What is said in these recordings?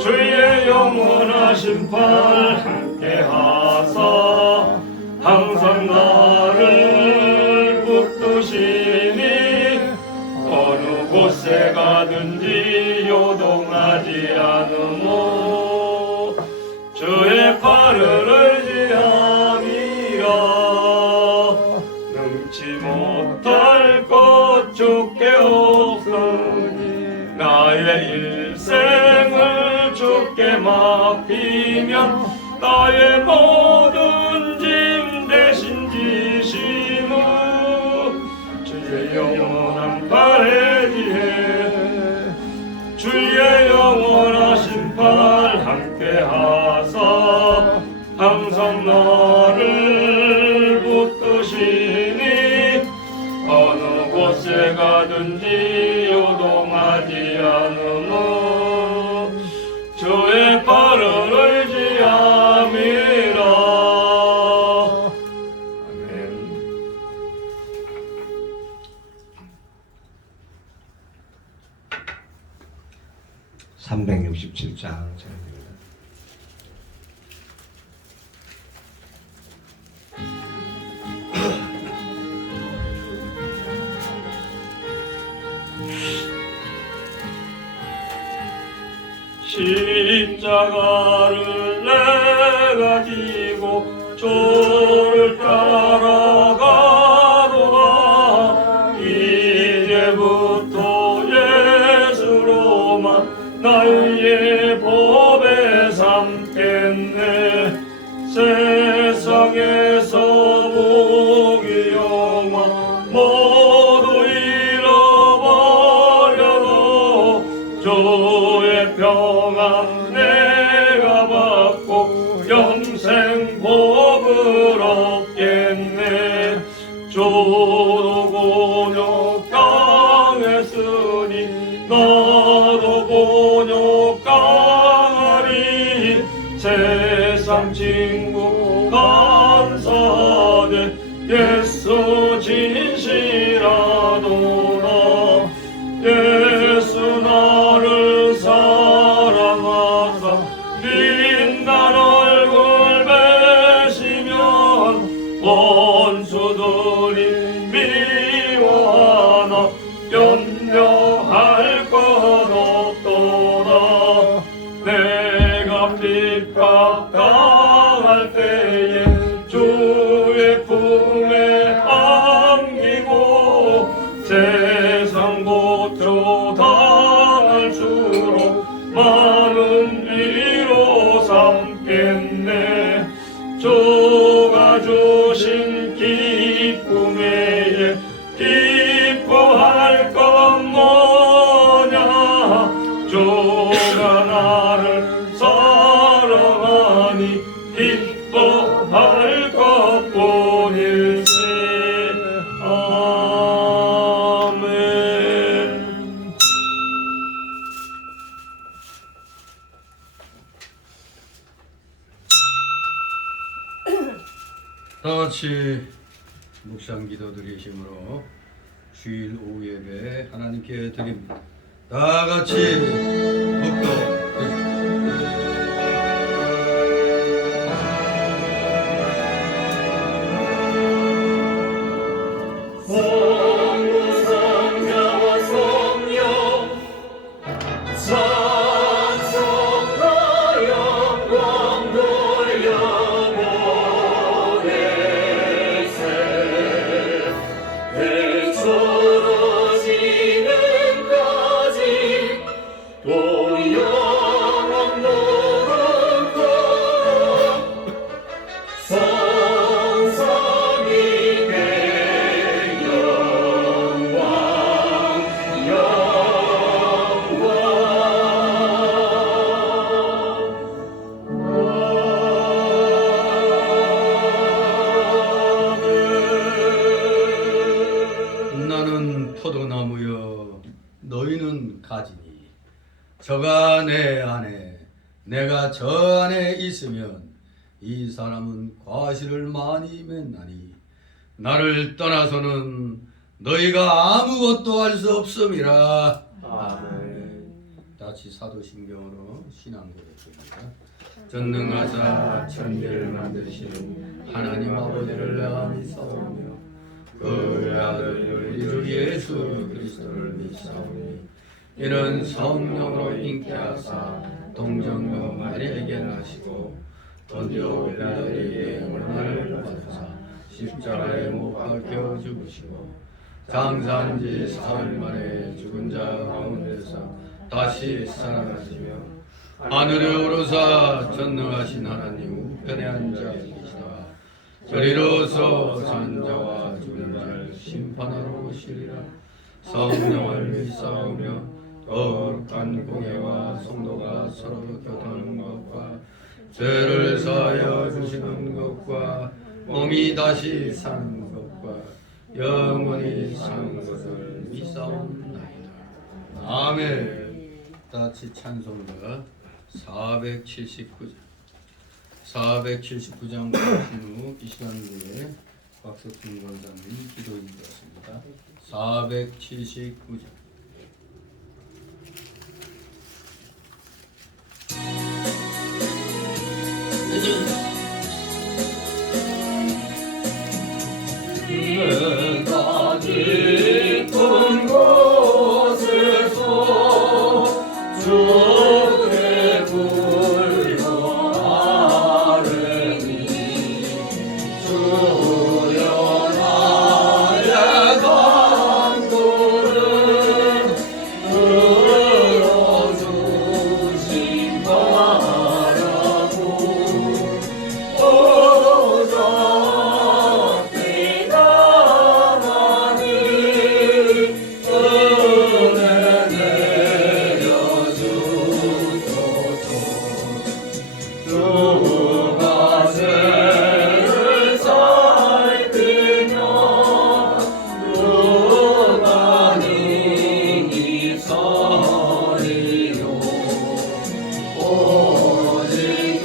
주의 영원하신 팔 함께 하사 항상 나를 붙드시니 어느 곳에 가든지 요동하지 않으모 주의 팔을 의지함이라 능치 못할 것 주께 없으니 나의 일생을 주께 맡기면 나의 모든 짐 대신 지심은 주의 영원한 팔에 지혜 주의 영원하신 팔 함께 하사 항상 나를 붙드시니 어느 곳에 가든지 요동하지 않으며 주의 팔을 의지함이라. 아멘. (367장) 전입니다. 십자가를 내가 지고 주를 따라가도다 이제부터 예수로만 나의 법에 삼겠네 세상에서 무기 영화 모두 잃어버려도 주의 평안 내가 받고 영생 복을 얻겠네 주도 곤욕 당했으니 나도 곤욕 당하리 세상 친구 감사하네 예수 진실하도다 예수 나를 사랑하사 빛난 얼굴 배시면 원수들이 미워하나 염려할 것 없도다 내가 핍박당할 때에 주의 품에 안기고 세상 고초 당할수록 많은 위로 삼겠네 주가 주신 기쁨에 기뻐할 것 뭐냐 주가 나를 사랑하니 기뻐할 것뿐일세. 아멘. 다같이 묵상 기도 드리심으로 주일 오후 예배 하나님께 드립니다. 다같이 묵도 포도나무여 너희는 가지니 저가 내 안에 내가 저 안에 있으면 이 사람은 과실을 많이 맺나니 나를 떠나서는 너희가 아무것도 할 수 없음이라. 아멘. 다시 사도신경으로 신앙 고백입니다. 전능하사 천지를 만드신 하나님 아버지를 내가 믿사오며 그 아들 우리 주 예수 그리스도를 믿사오니 이는 성령으로 잉태하사 동정녀 마리아에게 나시고 본디오 빌라도에게 고난을 받으사 십자가에 못 박혀 죽으시고 장사한 지 사흘 만에 죽은 자 가운데서 다시 살아나시며 하늘에 오르사 전능하신 하나님 우편에 앉아 계시다가 저리로서 산 자와 죽은 자를 심판하러 오시리라. 성령을 믿사오며 거룩한 공예와 성도가 서로 교통하는 것과 죄를 사하여 주시는 것과 몸이 다시 사는 것과 영원히 사는 것을 믿사옵나이다. 아멘. 다시 찬송가 479장 보신 후 이 시간 후에 박석준 권사님 기도 인도하십니다. 479장 내가 깊은 곳에서 주께 불러아뢰니 주여 나의 간구를 들어주신 바라고 어저께 나만이 은혜 내려주소서. 주가 죄를 살피며 누가 능히 서리요. 오직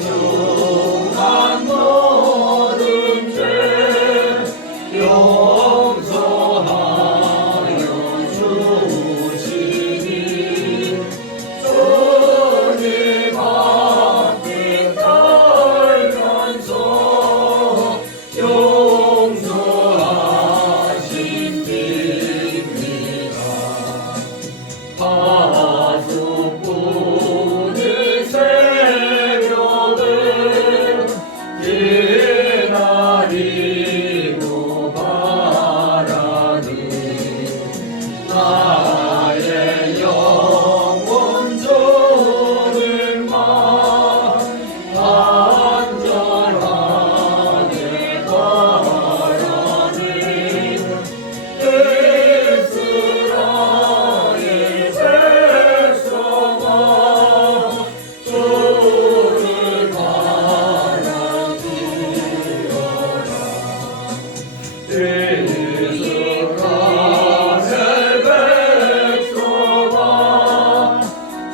주만 모든 죄 용서하여 주시니 주님 앞에 떨면서 용서하십니다. 파수꾼의 새벽을 기다리고 바라는 나의 영혼 주님만 간절하게 바라는 이스라엘 백성아 주를 바라기어라. 이스라엘 백성아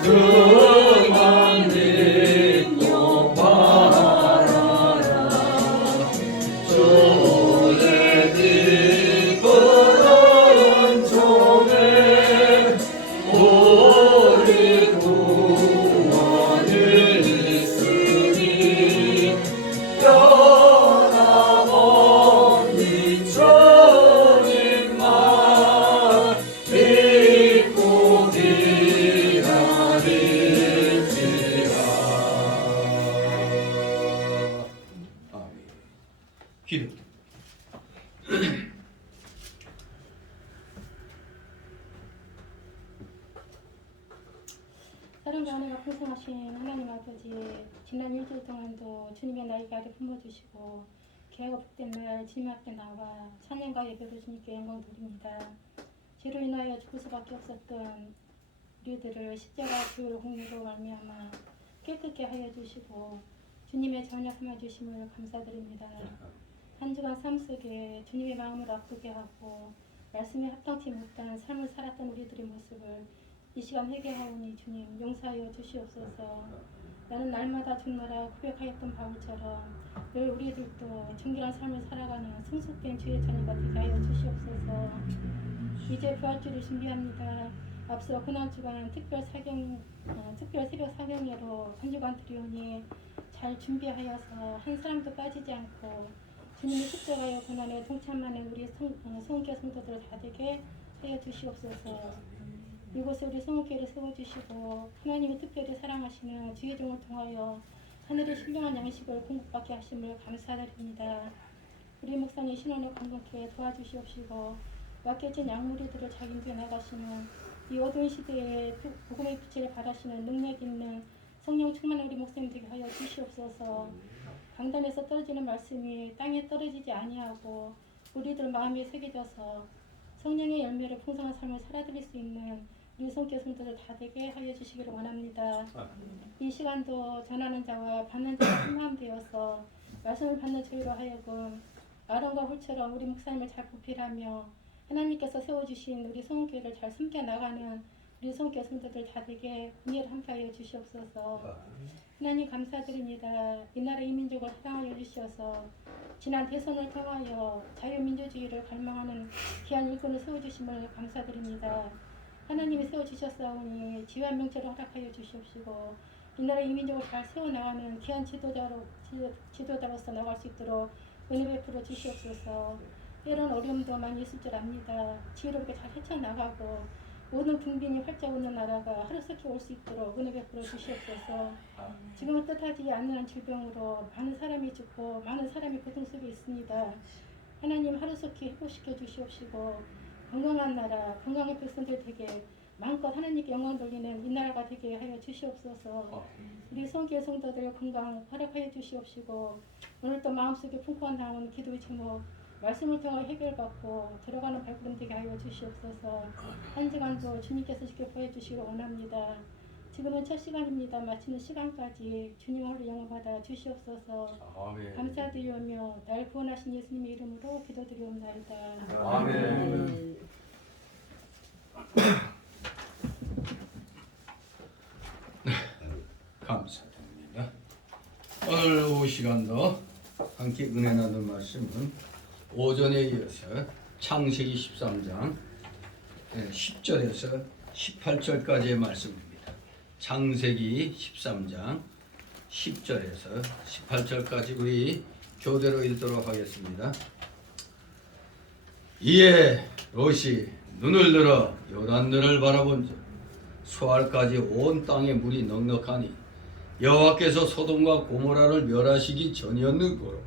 주만 믿고 바라라. 주의 기쁜 은총에 우리 구원이 있으니 변함없는 주님만 믿고 기다릴지라. 아멘. 기도. 사랑과 은혜가 풍성하신 하나님 아버지, 지난 일주일 동안도 주님의 날개 아래 품어주시고 계획 복된 날 주님 앞에 나와 찬양과 예배로 주님께 영광 돌립니다. 죄로 인하여 죽을 수밖에 없었던 우리들을 십자가 주의 공로로 말미암아 깨끗게 하여 주시고 주님의 자녀 삼아 주심을 감사드립니다. 한 주간 삶 속에 주님의 마음을 아프게 하고 말씀에 합당치 못한 삶을 살았던 우리들의 모습을 이 시간 회개하오니 주님 용서하여 주시옵소서. 나는 날마다 죽노라 고백하였던 바울처럼 늘 우리들도 정결한 삶을 살아가는 성숙된 주의 자녀가 되게 하여 주시옵소서. 이제 부활주를 준비합니다. 앞서 고난주간 특별 새벽 사경회로 한 주간 드리오니 잘 준비하여서 한 사람도 빠지지 않고 주님의 십자가의 고난에 동참하는 우리 성교 성도들 다 되게 하여 주시옵소서. 이곳에 우리 성교회를 세워주시고 하나님이 특별히 사랑하시는 주의 종을 통하여 하늘의 신령한 양식을 공급받게 하심을 감사드립니다. 우리 목사님 신원을 건강케 도와주시옵시고 약해진 양무리들을 잘 인도해 나가시는 이 어두운 시대에 복음의 빛을 발하시는 능력 있는 성령 충만한 우리 목사님 되게 하여 주시옵소서. 강단에서 떨어지는 말씀이 땅에 떨어지지 아니하고 우리들 마음에 새겨져서 성령의 열매를 풍성한 삶을 살아드릴 수 있는 우리 성교 성도들 다 되게 하여 주시기를 원합니다. 이 시간도 전하는 자와 받는 자가 한마음 되어서 말씀을 받는 저희로 하여금 아론과 홀처럼 우리 목사님을 잘 보필하며 하나님께서 세워주신 우리 성교회를 잘 숨겨 나가는 우리 성교 성도들 다 되게 은혜를 함께하여 주시옵소서. 하나님 감사드립니다. 이 나라 이 민족을 사랑하여 주시어서 지난 대선을 통하여 자유민주주의를 갈망하는 귀한 일꾼을 세워주심을 감사드립니다. 하나님이 세워주셨사오니 지혜와 명철을 허락하여 주시옵시고 이 나라 이 민족을 잘 세워나가는 귀한 지도자로서 나갈 수 있도록 은혜 베풀어 주시옵소서. 이런 어려움도 많이 있을 줄 압니다. 지혜롭게 잘 헤쳐나가고 모든 국민이 활짝 웃는 나라가 하루속히 올 수 있도록 은혜 베풀어 주시옵소서. 지금은 뜻하지 않는 질병으로 많은 사람이 죽고 많은 사람이 고통 속에 있습니다. 하나님 하루속히 회복시켜 주시옵시고 건강한 나라, 건강한 백성들 되게 마음껏 하나님께 영광 돌리는 이 나라가 되게 하여 주시옵소서. 우리 성교회 성도들 건강 허락하여 주시옵시고 오늘 또 마음속에 풍부한 나온 기도의 제목 말씀을 통해 해결받고 들어가는 발걸음 되게 하여 주시옵소서. 한 시간도 주님께서 지켜보여 주시기 원합니다. 지금은 첫 시간입니다. 마치는 시간까지 주님으로 영원받아 주시옵소서. 아멘. 감사드리오며 날 구원하신 예수님의 이름으로 기도드리옵나이다. 아멘. 감사드립니다. 오늘 오후 시간도 함께 은혜 나눌 말씀은 오전에 이어서 창세기 13장 10절에서 18절까지의 말씀입니다. 창세기 13장 10절에서 18절까지 우리 교대로 읽도록 하겠습니다. 이에 롯이 눈을 들어 요단들을 바라본즉 수알까지 온 땅에 물이 넉넉하니 여호와께서 소돔과 고모라를 멸하시기 전이었는 고로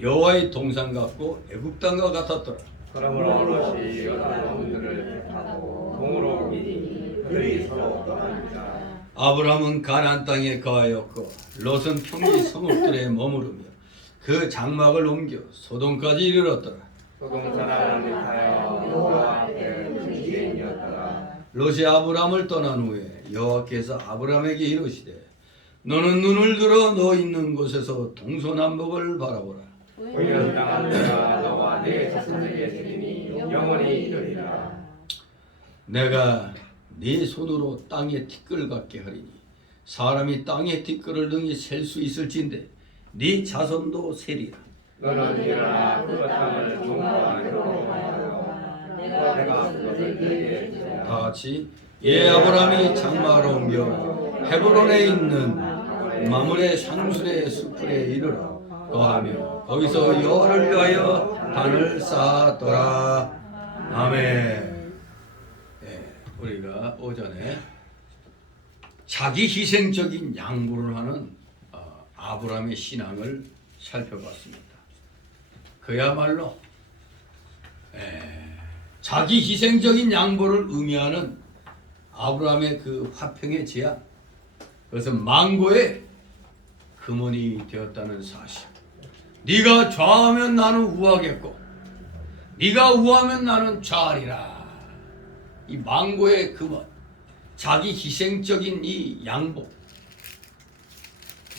여호와의 동산 같고 애굽 땅과 같았더라. 그러므로 롯이 요단들을 택하고 동으로 옮기니 그들이 서로 떠납니다. 아브라함은 가나안 땅에 거하였고 롯은 평지 성읍들에 머무르며 그 장막을 옮겨 소돔까지 이르렀더라. 소돔 사람을 위하여 여호와 앞에 문지기인이었더라. 롯이 아브라함을 떠난 후에 여호와께서 아브라함에게 이르시되 너는 눈을 들어 너 있는 곳에서 동서남북을 바라보라. 보이는 땅은 내가 너와 네 자손에게 주리니 영원히 이르리라. 내가 네 손으로 땅에 티끌 같게 하리니 사람이 땅에 티끌을 능히 셀 수 있을진데 네 자손도 세리라. 너는 일어나 그 땅을 종거하기로 하여 내가 그것을 내게 주리라. 다 같이 예 아브라함이 장막을 옮겨 헤브론에 있는 마므레 상술의 숲에 이르러 거하며 거기서 여호와를 위하여 단을 쌓았더라. 아멘. 우리가 오전에 자기 희생적인 양보를 하는 아브라함의 신앙을 살펴봤습니다. 그야말로 자기 희생적인 양보를 의미하는 아브라함의 그 화평의 제안, 그것은 망고의 근원이 되었다는 사실. 네가 좌하면 나는 우하겠고 네가 우하면 나는 좌하리라. 이 망고의 근원, 자기 희생적인 이 양보,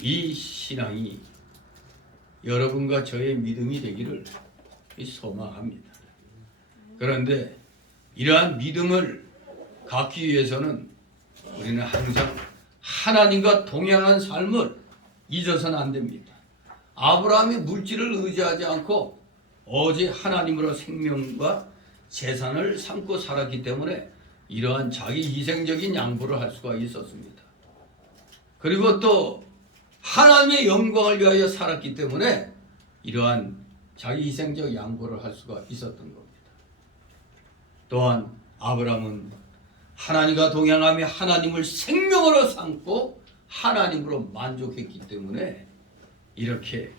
이 신앙이 여러분과 저의 믿음이 되기를 소망합니다. 그런데 이러한 믿음을 갖기 위해서는 우리는 항상 하나님과 동행한 삶을 잊어서는 안 됩니다. 아브라함이 물질을 의지하지 않고 오직 하나님으로 생명과 재산을 삼고 살았기 때문에 이러한 자기 희생적인 양보를 할 수가 있었습니다. 그리고 또 하나님의 영광을 위하여 살았기 때문에 이러한 자기 희생적 양보를 할 수가 있었던 겁니다. 또한 아브라함은 하나님과 동행하며 하나님을 생명으로 삼고 하나님으로 만족했기 때문에 이렇게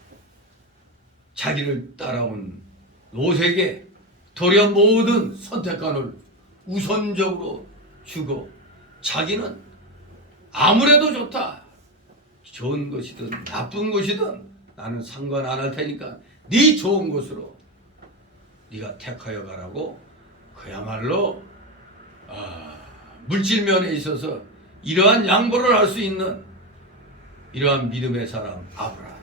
자기를 따라온 롯에게 도리어 모든 선택권을 우선적으로 주고 자기는 아무래도 좋다. 좋은 것이든 나쁜 것이든 나는 상관 안 할 테니까 네 좋은 것으로 네가 택하여 가라고 그야말로 물질면에 있어서 이러한 양보를 할 수 있는 이러한 믿음의 사람 아브라함.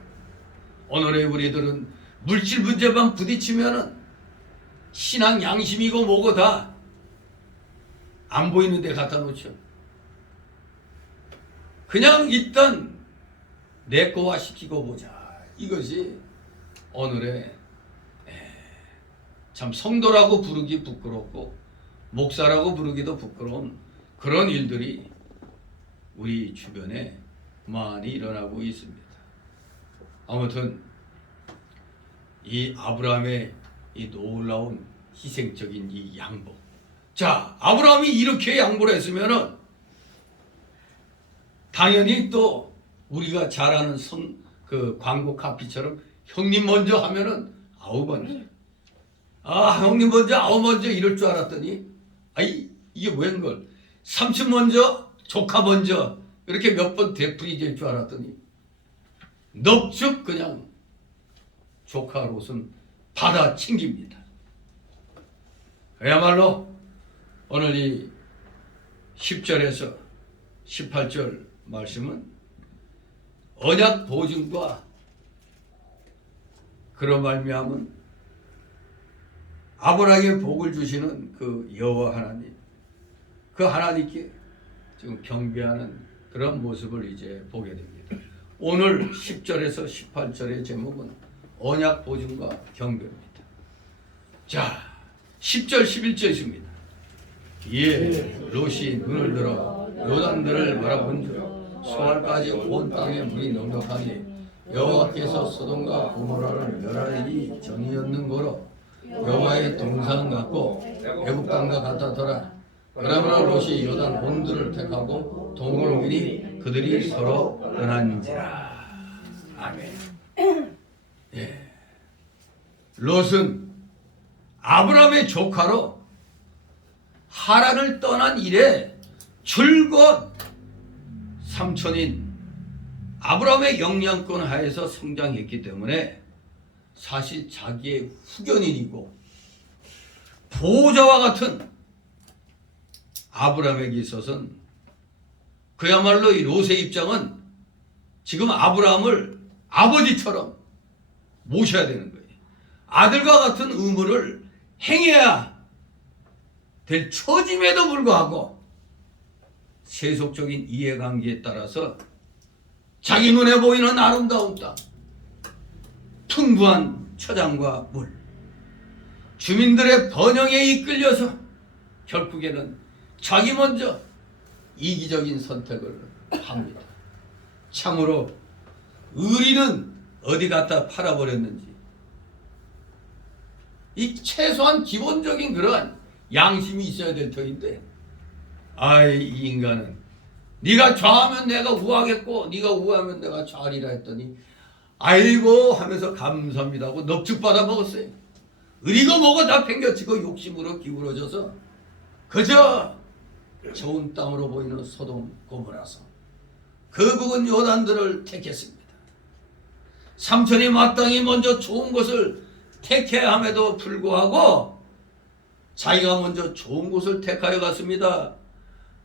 오늘의 우리들은 물질 문제만 부딪히면은 신앙 양심이고 뭐고 다 안 보이는 데 갖다 놓죠. 그냥 일단 내 거화 시키고 보자. 이것이 오늘의 참 성도라고 부르기 부끄럽고 목사라고 부르기도 부끄러운 그런 일들이 우리 주변에 많이 일어나고 있습니다. 아무튼 이 아브라함의 이 놀라운 희생적인 이 양보. 자, 아브라함이 이렇게 양보를 했으면은 당연히 또 우리가 잘 아는 그 광고 카피처럼 형님 먼저 하면은 아우 먼저. 형님 먼저 아우 먼저 이럴 줄 알았더니 이게 웬걸 삼촌 먼저 조카 먼저 이렇게 몇 번 되풀이될 줄 알았더니 넙죽 그냥 조카 롯은 받아 챙깁니다. 그야말로 오늘 이 10절에서 18절 말씀은 언약 보증과 그런 말미암은 아브라함에게 복을 주시는 그 여호와 하나님, 그 하나님께 지금 경배하는 그런 모습을 이제 보게 됩니다. 오늘 10절에서 18절의 제목은 언약 보증과 경배입니다. 자, 10절 11절입니다. 이에 롯이 눈을 들어 요단들을 바라본즉 소알까지 온 땅에 물이 넉넉하니 여호와께서 소돔과 고모라를 멸하기 전이었는 거로 여호와의 동상 같고 애국 땅과 같았더라. 그러므로 롯이 요단 온들을 택하고 동을 옮기니 그들이 서로 떠난지라. 아멘. 예. 롯은 아브라함의 조카로 하란을 떠난 이래 줄곧 삼촌인 아브라함의 영향권 하에서 성장했기 때문에 사실 자기의 후견인이고 보호자와 같은 아브라함에게 있어서는 그야말로 이 롯의 입장은 지금 아브라함을 아버지처럼 모셔야 되는 거예요. 아들과 같은 의무를 행해야 될 처짐에도 불구하고 세속적인 이해관계에 따라서 자기 눈에 보이는 아름다운 땅, 풍부한 처장과 물, 주민들의 번영에 이끌려서 결국에는 자기 먼저 이기적인 선택을 합니다. 참으로 의리는 어디 갖다 팔아버렸는지 이 최소한 기본적인 그러한 양심이 있어야 될 터인데 이 인간은 네가 좌하면 내가 우하겠고 네가 우하면 내가 좌리라 했더니 아이고 하면서 감사합니다 하고 넙죽 받아 먹었어요. 의리고 뭐고 다 팽겨치고 욕심으로 기울어져서 그저 좋은 땅으로 보이는 소돔 고모라성 그 부근 요단들을 택했습니다. 삼촌이 마땅히 먼저 좋은 것을 택해야 함에도 불구하고 자기가 먼저 좋은 곳을 택하여 갔습니다.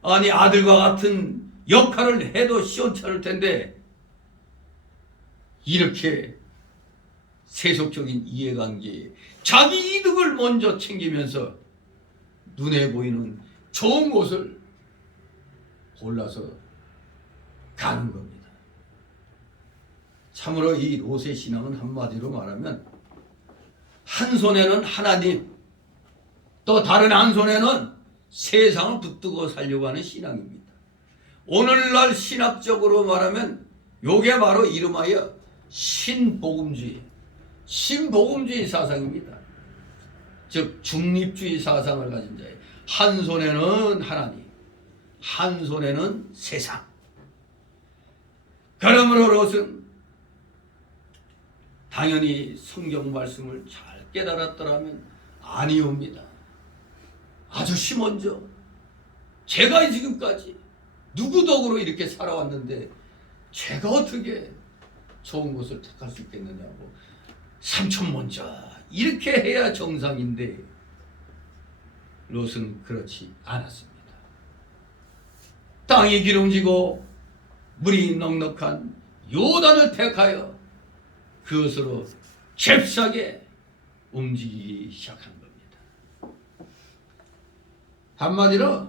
아니 아들과 같은 역할을 해도 시원찮을 텐데 이렇게 세속적인 이해관계에 자기 이득을 먼저 챙기면서 눈에 보이는 좋은 곳을 골라서 가는 겁니다. 참으로 이 롯의 신앙은 한마디로 말하면 한 손에는 하나님 또 다른 한 손에는 세상을 붙들고 살려고 하는 신앙입니다. 오늘날 신학적으로 말하면 요게 바로 이름하여 신복음주의, 신복음주의 사상입니다. 즉 중립주의 사상을 가진 자예요. 한 손에는 하나님, 한 손에는 세상. 그러므로 롯은 당연히 성경 말씀을 잘 깨달았더라면 아니옵니다. 아저씨 먼저 제가 지금까지 누구 덕으로 이렇게 살아왔는데 제가 어떻게 좋은 것을 택할 수 있겠느냐고, 삼촌 먼저 이렇게 해야 정상인데 롯은 그렇지 않았습니다. 땅이 기름지고 물이 넉넉한 요단을 택하여 그것으로 잽싸게 움직이기 시작한 겁니다. 한마디로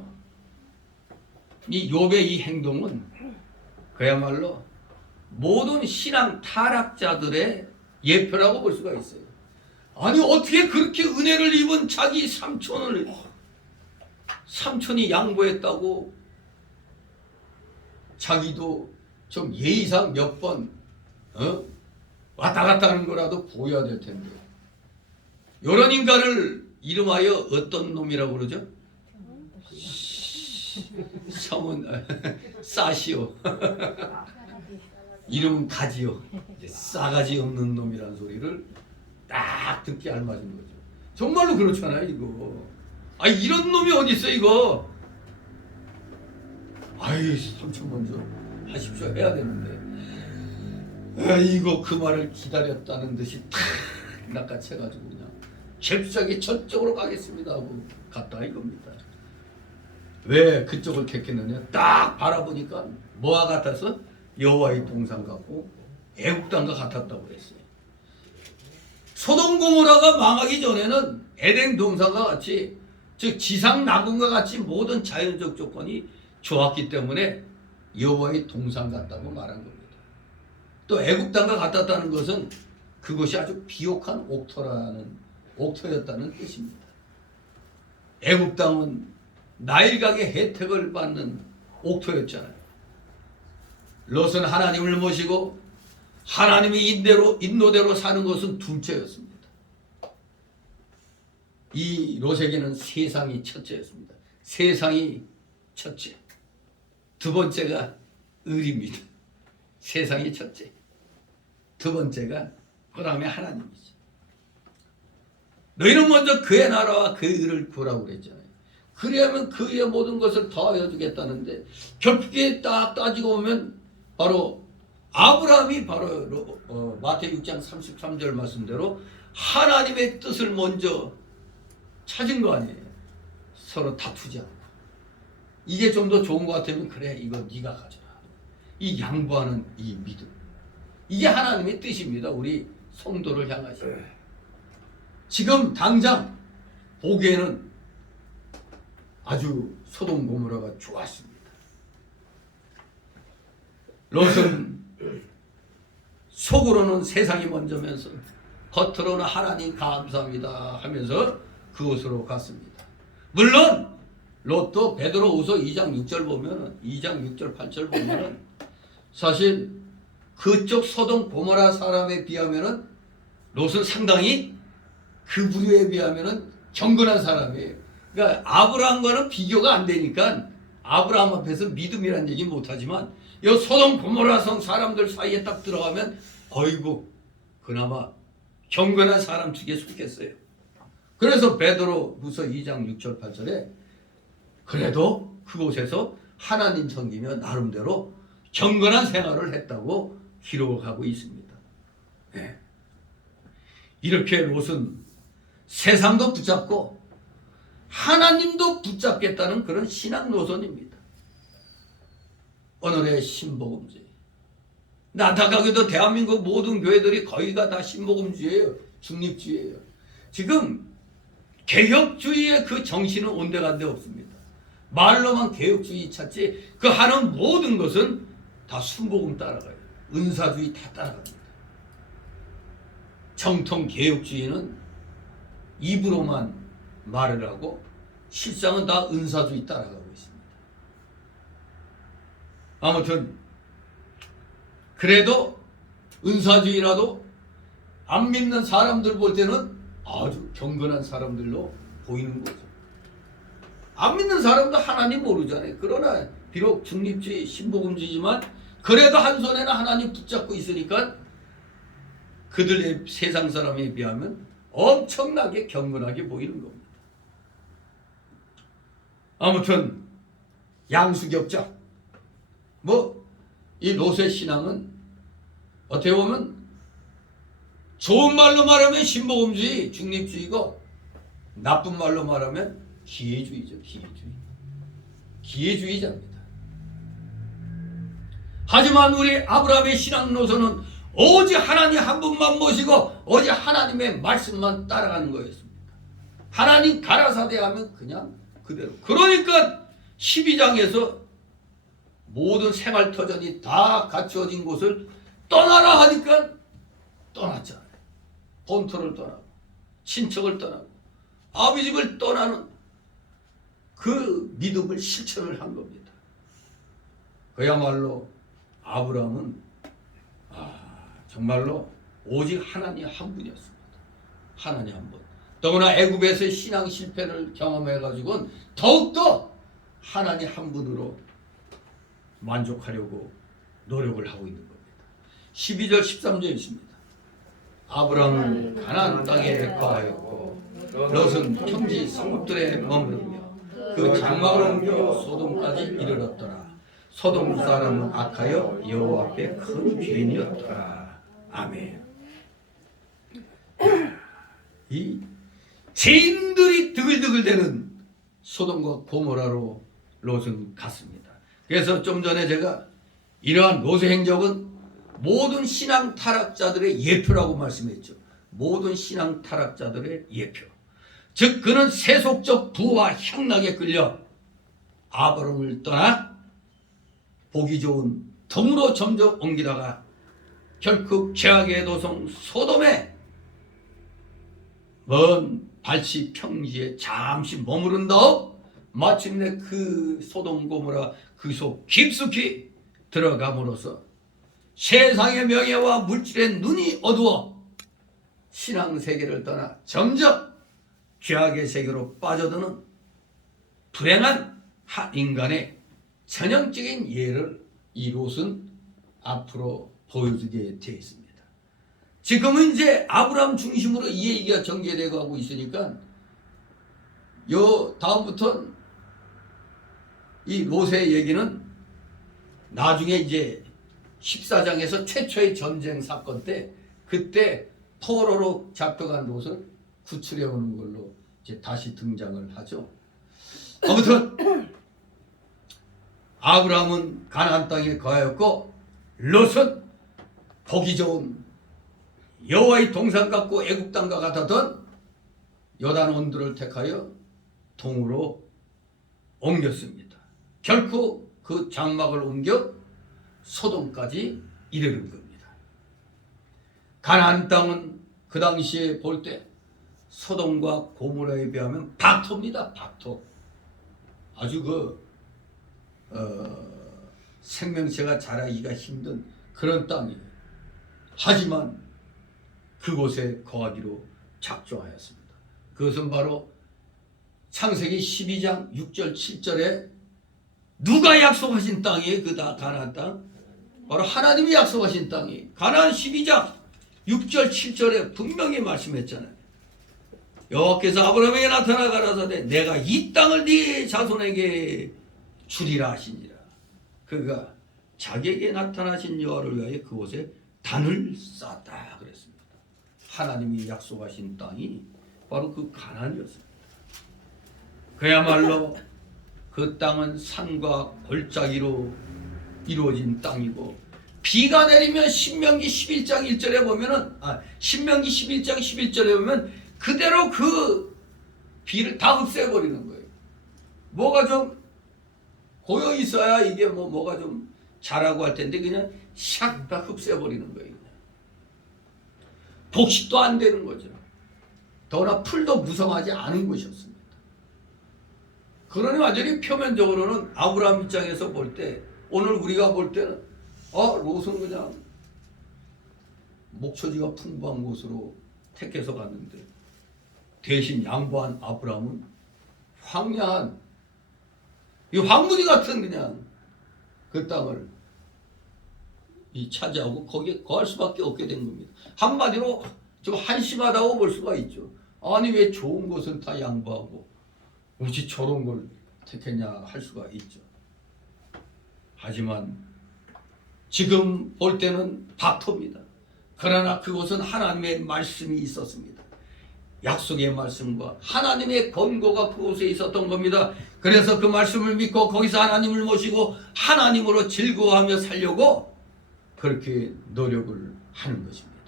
이 욥의 이 행동은 그야말로 모든 신앙 타락자들의 예표라고 볼 수가 있어요. 아니 어떻게 그렇게 은혜를 입은 자기 삼촌이 양보했다고 자기도 좀 예의상 몇 번 왔다 갔다 하는 거라도 보여야 될 텐데, 이런 인간을 이름하여 어떤 놈이라고 그러죠? 성은 싸시오. 이름은 가지요. 싸가지 없는 놈이라는 소리를 딱 듣기 알맞은 거죠. 정말로 그렇잖아요 이거. 아 이런 놈이 어디 있어 이거. 아이 삼촌 먼저 하십시오 해야 되는데, 아이고 그 말을 기다렸다는 듯이 탁 낚아채가지고 그냥 잽싸게 저쪽으로 가겠습니다 하고 갔다 이겁니다. 왜 그쪽을 택했느냐? 딱 바라보니까 뭐와 같아서 여호와의 동산 같고 애국 땅과 같았다고 그랬어요. 소돔 고모라가 망하기 전에는 에덴 동산과 같이, 즉 지상 낙원과 같이 모든 자연적 조건이 좋았기 때문에 여호와의 동산 같다고 말한 겁니다. 또 애국 땅과 같았다는 것은 그것이 아주 비옥한 옥토였다는 뜻입니다. 애국 땅은 나일강의 혜택을 받는 옥토였잖아요. 롯은 하나님을 모시고 하나님이 인도대로 사는 것은 둘째였습니다. 이 롯에게는 세상이 첫째였습니다. 세상이 첫째. 두 번째가 을입니다. 세상이 첫째. 두 번째가 그 다음에 하나님이죠. 너희는 먼저 그의 나라와 그의 의를 구하라고 그랬잖아요. 그래야면 그의 모든 것을 더하여 주겠다는데, 결국에 딱 따지고 보면 바로 아브라함이 바로 마태복음 6장 33절 말씀대로 하나님의 뜻을 먼저 찾은 거 아니에요. 서로 다투지 않고. 이게 좀 더 좋은 것 같으면 그래 이거 네가 가져라. 이 양보하는 이 믿음, 이게 하나님의 뜻입니다. 우리 성도를 향하시. 지금 당장 보기에는 아주 소돔 고모라가 좋았습니다. 롯은 속으로는 세상이 먼저면서 겉으로는 하나님 감사합니다 하면서 그곳으로 갔습니다. 물론 롯도 베드로후서 2장 6절 보면은 2장 6절 8절 보면은 사실 그쪽 소돔 고모라 사람에 비하면은 롯은 상당히 그 부류에 비하면은 경건한 사람이에요. 그러니까 아브라함과는 비교가 안 되니까 아브라함 앞에서 믿음이란 얘기 못하지만 이 소돔 고모라 성 사람들 사이에 딱 들어가면 어이구 그나마 경건한 사람 중에 속했어요. 그래서 베드로후서 2장 6절 8절에 그래도 그곳에서 하나님 섬기며 나름대로 경건한 생활을 했다고 기록하고 있습니다. 네. 이렇게 롯은 세상도 붙잡고 하나님도 붙잡겠다는 그런 신앙 노선입니다. 오늘의 신복음주의. 안타깝게도 대한민국 모든 교회들이 거의가 다 신복음주의예요. 중립주의예요. 지금 개혁주의의 그 정신은 온데간데 없습니다. 말로만 개혁주의 찾지 그 하는 모든 것은 다 순복음 따라가요. 은사주의 다 따라갑니다. 정통 개혁주의는 입으로만 말을 하고 실상은 다 은사주의 따라가고 있습니다. 아무튼 그래도 은사주의라도 안 믿는 사람들 볼 때는 아주 경건한 사람들로 보이는 거죠. 안 믿는 사람도 하나님 모르잖아요. 그러나 비록 중립주의, 신복음주의지만 그래도 한 손에는 하나님 붙잡고 있으니까 그들의 세상 사람에 비하면 엄청나게 경건하게 보이는 겁니다. 아무튼 양수격자 이 로세 신앙은 어떻게 보면 좋은 말로 말하면 신복음주의, 중립주의고 나쁜 말로 말하면 기회주의죠. 기회주의자입니다. 하지만 우리 아브라함의 신앙 노선은 오직 하나님 한 분만 모시고 오직 하나님의 말씀만 따라가는 거였습니다. 하나님 가라사대 하면 그냥 그대로. 그러니까 12장에서 모든 생활터전이 다 갖추어진 곳을 떠나라 하니까 떠났잖아요. 본토를 떠나고 친척을 떠나고 아버지집을 떠나는 그 믿음을 실천을 한 겁니다. 그야말로 아브라함은 정말로 오직 하나님 한 분이었습니다. 하나님 한 분. 더구나 애굽에서의 신앙 실패를 경험해가지고는 더욱더 하나님 한 분으로 만족하려고 노력을 하고 있는 겁니다. 12절 13절에 있습니다. 아브라함은 가나안 땅에 거하였고 롯은 평지 성읍들에 머무르며 그 장막을 옮겨 소돔까지 이르렀더라. 소돔 사람은 악하여 여호와 앞에 큰 죄인이었더라. 아멘. 이 죄인들이 드글드글대는 소돔과 고모라로 롯은 갔습니다. 그래서 좀 전에 제가 이러한 롯의 행적은 모든 신앙 타락자들의 예표라고 말씀했죠. 모든 신앙 타락자들의 예표. 즉 그는 세속적 부와 향락에 끌려 아브라함을 떠나 보기 좋은 덤으로 점점 옮기다가 결국 죄악의 도성 소돔에 먼 발시 평지에 잠시 머무른 다음 마침내 그 소돔 고모라 그 속 깊숙이 들어감으로써 세상의 명예와 물질의 눈이 어두워 신앙 세계를 떠나 점점 죄악의 세계로 빠져드는 불행한 인간의 전형적인 예를 이 롯은 앞으로 보여주게 되어 있습니다. 지금은 이제 아브라함 중심으로 이 얘기가 전개되고 하고 있으니까 다음부터는 이 롯의 얘기는 나중에 이제 14장에서 최초의 전쟁 사건 때 그때 포로로 잡혀간 롯을 구출해 오는 걸로 이제 다시 등장을 하죠. 아무튼 아브라함은 가나안 땅에 거하였고 롯은 보기 좋은 여호와의 동산 같고 애굽 땅과 같았던 요단 온도를 택하여 동으로 옮겼습니다. 결코 그 장막을 옮겨 소돔까지 이르는 겁니다. 가나안 땅은 그 당시에 볼 때 소돔과 고모라에 비하면 박토입니다. 박토. 아주 생명체가 자라기가 힘든 그런 땅이에요. 하지만 그곳에 거하기로 작정하였습니다. 그것은 바로 창세기 12장 6절 7절에 누가 약속하신 땅이에요? 그 가나안 땅? 바로 하나님이 약속하신 땅이 가나안 12장 6절 7절에 분명히 말씀했잖아요. 여호와께서 아브라함에게 나타나 가라사대 내가 이 땅을 네 자손에게 주리라 하시니라. 그가 자기에게 나타나신 여호와를 위하여 그곳에 단을 쌓았다 그랬습니다. 하나님이 약속하신 땅이 바로 그 가나안이었습니다. 그야말로 그 땅은 산과 골짜기로 이루어진 땅이고 비가 내리면 신명기 11장 1절에 보면은 신명기 11장 11절에 보면 그대로 그 비를 다 흡수해버리는 거예요. 뭐가 좀 고여 있어야 이게 뭐가 좀 자라고 할 텐데 그냥 샥 다 흡수해버리는 거예요. 복식도 안 되는 거죠. 더구나 풀도 무성하지 않은 곳이었습니다. 그러니 완전히 표면적으로는 아브라함 입장에서 볼 때, 오늘 우리가 볼 때는 롯은 그냥 목초지가 풍부한 곳으로 택해서 갔는데, 대신 양보한 아브라함은 황량한 이 황무지 같은 그냥 그 땅을 차지하고 거기에 거할 수밖에 없게 된 겁니다. 한마디로 좀 한심하다고 볼 수가 있죠. 아니 왜 좋은 것은 다 양보하고 굳이 저런 걸 택했냐 할 수가 있죠. 하지만 지금 볼 때는 다퉜니다. 그러나 그곳은 하나님의 말씀이 있었습니다. 약속의 말씀과 하나님의 권고가 그곳에 있었던 겁니다. 그래서 그 말씀을 믿고 거기서 하나님을 모시고 하나님으로 즐거워하며 살려고 그렇게 노력을 하는 것입니다.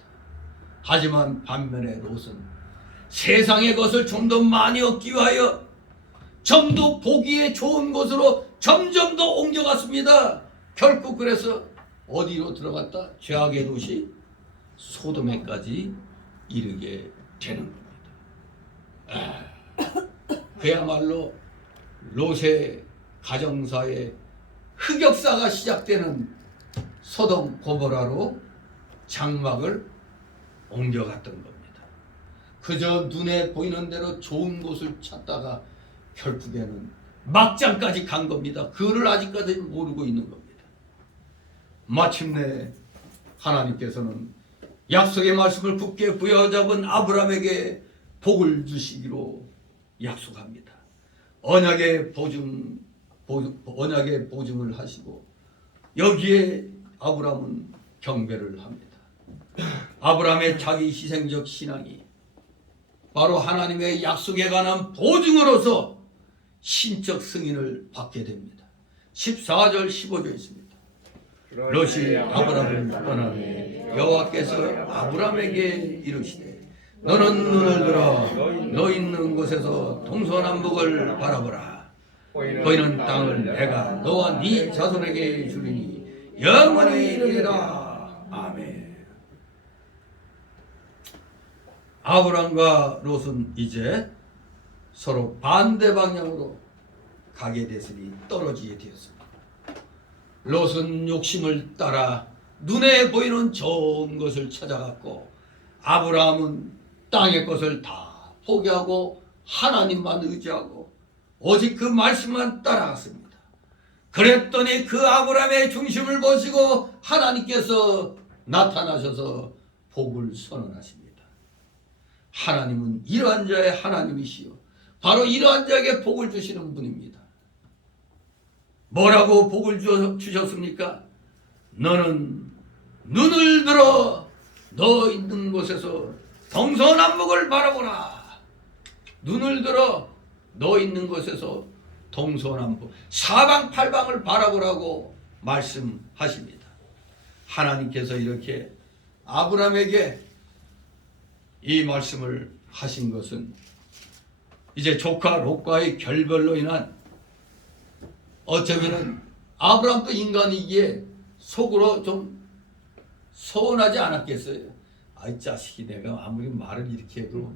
하지만 반면에 롯은 세상의 것을 좀 더 많이 얻기 위하여 좀 더 보기에 좋은 곳으로 점점 더 옮겨갔습니다. 결국 그래서 어디로 들어갔다? 죄악의 도시 소돔에까지 이르게 되는 겁니다. 그야말로 롯의 가정사의 흑역사가 시작되는 소돔 고모라로 장막을 옮겨갔던 겁니다. 그저 눈에 보이는 대로 좋은 곳을 찾다가 결국에는 막장까지 간 겁니다. 그를 아직까지 모르고 있는 겁니다. 마침내 하나님께서는 약속의 말씀을 굳게 부여잡은 아브라함에게 복을 주시기로 약속합니다. 언약의 보증을 하시고 여기에 아브라함은 경배를 합니다. 아브라함의 자기 희생적 신앙이 바로 하나님의 약속에 관한 보증으로서 신적 승인을 받게 됩니다. 14절 15절 있습니다. 롯이 아브라함을 떠나니 여호와께서 아브라함에게 이르시되 너는 눈을 들어 너 있는 곳에서 동서남북을 바라보라. 보이는 땅을 내가 너와 네 자손에게 주리니 영원히 이르리라. 아멘. 아브라함과 롯은 이제 서로 반대 방향으로 가게 됐으니 떨어지게 되었습니다. 롯은 욕심을 따라 눈에 보이는 좋은 것을 찾아갔고 아브라함은 땅의 것을 다 포기하고 하나님만 의지하고 오직 그 말씀만 따라갔습니다. 그랬더니 그 아브라함의 중심을 보시고 하나님께서 나타나셔서 복을 선언하십니다. 하나님은 이러한 자의 하나님이시요 바로 이러한 자에게 복을 주시는 분입니다. 뭐라고 복을 주셨습니까? 너는 눈을 들어 너 있는 곳에서 동서남북을 바라보라. 눈을 들어 너 있는 곳에서 동서남북 사방팔방을 바라보라고 말씀하십니다. 하나님께서 이렇게 아브라함에게 이 말씀을 하신 것은 이제 조카 롯과의 결별로 인한 어쩌면은 아브라함도 인간이기에 속으로 좀 서운하지 않았겠어요. 아이 자식이 내가 아무리 말을 이렇게 해도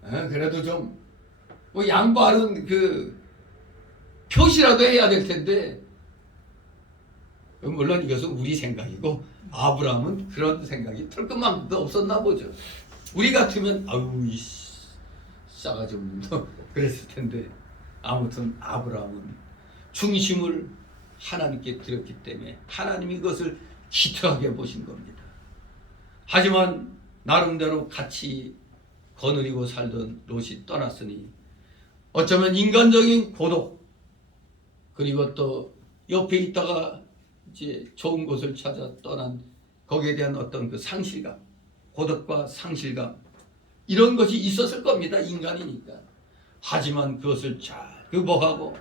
그래도 좀 뭐 양보하는 그 표시라도 해야 될 텐데, 물론 이것은 우리 생각이고 아브라함은 그런 생각이 털끝만도 없었나 보죠. 우리 같으면 아유 이 싸가지 없는 너 그랬을 텐데, 아무튼 아브라함은 중심을 하나님께 드렸기 때문에 하나님이 그것을 기특하게 보신 겁니다. 하지만 나름대로 같이 거느리고 살던 롯이 떠났으니 어쩌면 인간적인 고독, 그리고 또 옆에 있다가 이제 좋은 곳을 찾아 떠난 거기에 대한 어떤 그 상실감, 고독과 상실감, 이런 것이 있었을 겁니다. 인간이니까. 하지만 그것을 잘 극복하고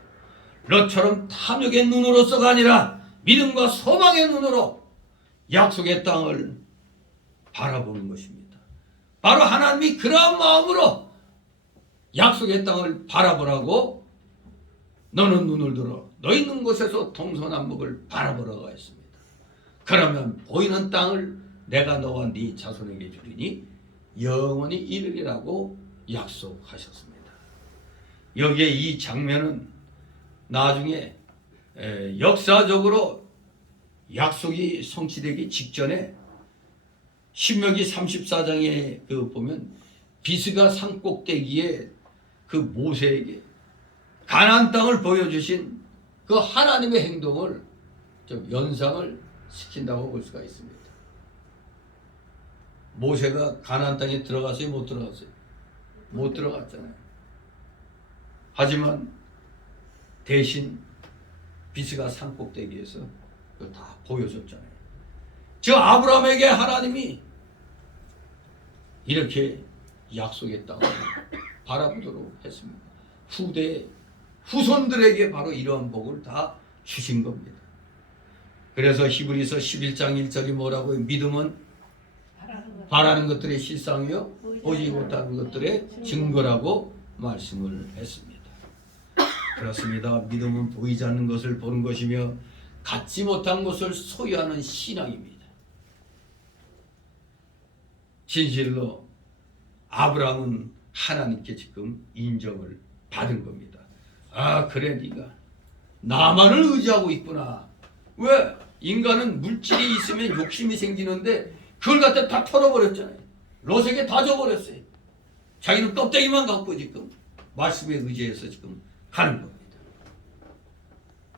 롯처럼 탐욕의 눈으로서가 아니라 믿음과 소망의 눈으로 약속의 땅을 바라보는 것입니다. 바로 하나님이 그러한 마음으로 약속의 땅을 바라보라고 너는 눈을 들어 너 있는 곳에서 동서남북을 바라보라고 했습니다. 그러면 보이는 땅을 내가 너와 네 자손에게 주리니 영원히 이르리라고 약속하셨습니다. 여기에 이 장면은 나중에 역사적으로 약속이 성취되기 직전에 신명기 34장에 보면 비스가 산꼭대기에 그 모세에게 가나안 땅을 보여주신 그 하나님의 행동을 좀 연상을 시킨다고 볼 수가 있습니다. 모세가 가나안 땅에 들어갔어요? 못 들어갔어요? 못 들어갔잖아요. 하지만 대신 비스가 산꼭대기에서 그거 다 보여줬잖아요. 저 아브라함에게 하나님이 이렇게 약속의 땅을 바라보도록 했습니다. 후손들에게 바로 이러한 복을 다 주신 겁니다. 그래서 히브리서 11장 1절이 뭐라고요? 믿음은 바라는 것들의 실상이요 보지 못하는 것들의 증거라고 말씀을 했습니다. 그렇습니다. 믿음은 보이지 않는 것을 보는 것이며 갖지 못한 것을 소유하는 신앙입니다. 진실로 아브라함은 하나님께 지금 인정을 받은 겁니다. 아, 그래, 네가 나만을 의지하고 있구나. 왜? 인간은 물질이 있으면 욕심이 생기는데 그걸 갖다 다 털어버렸잖아요. 로색에 다 줘버렸어요. 자기는 껍데기만 갖고 지금 말씀에 의지해서 지금 가는 겁니다.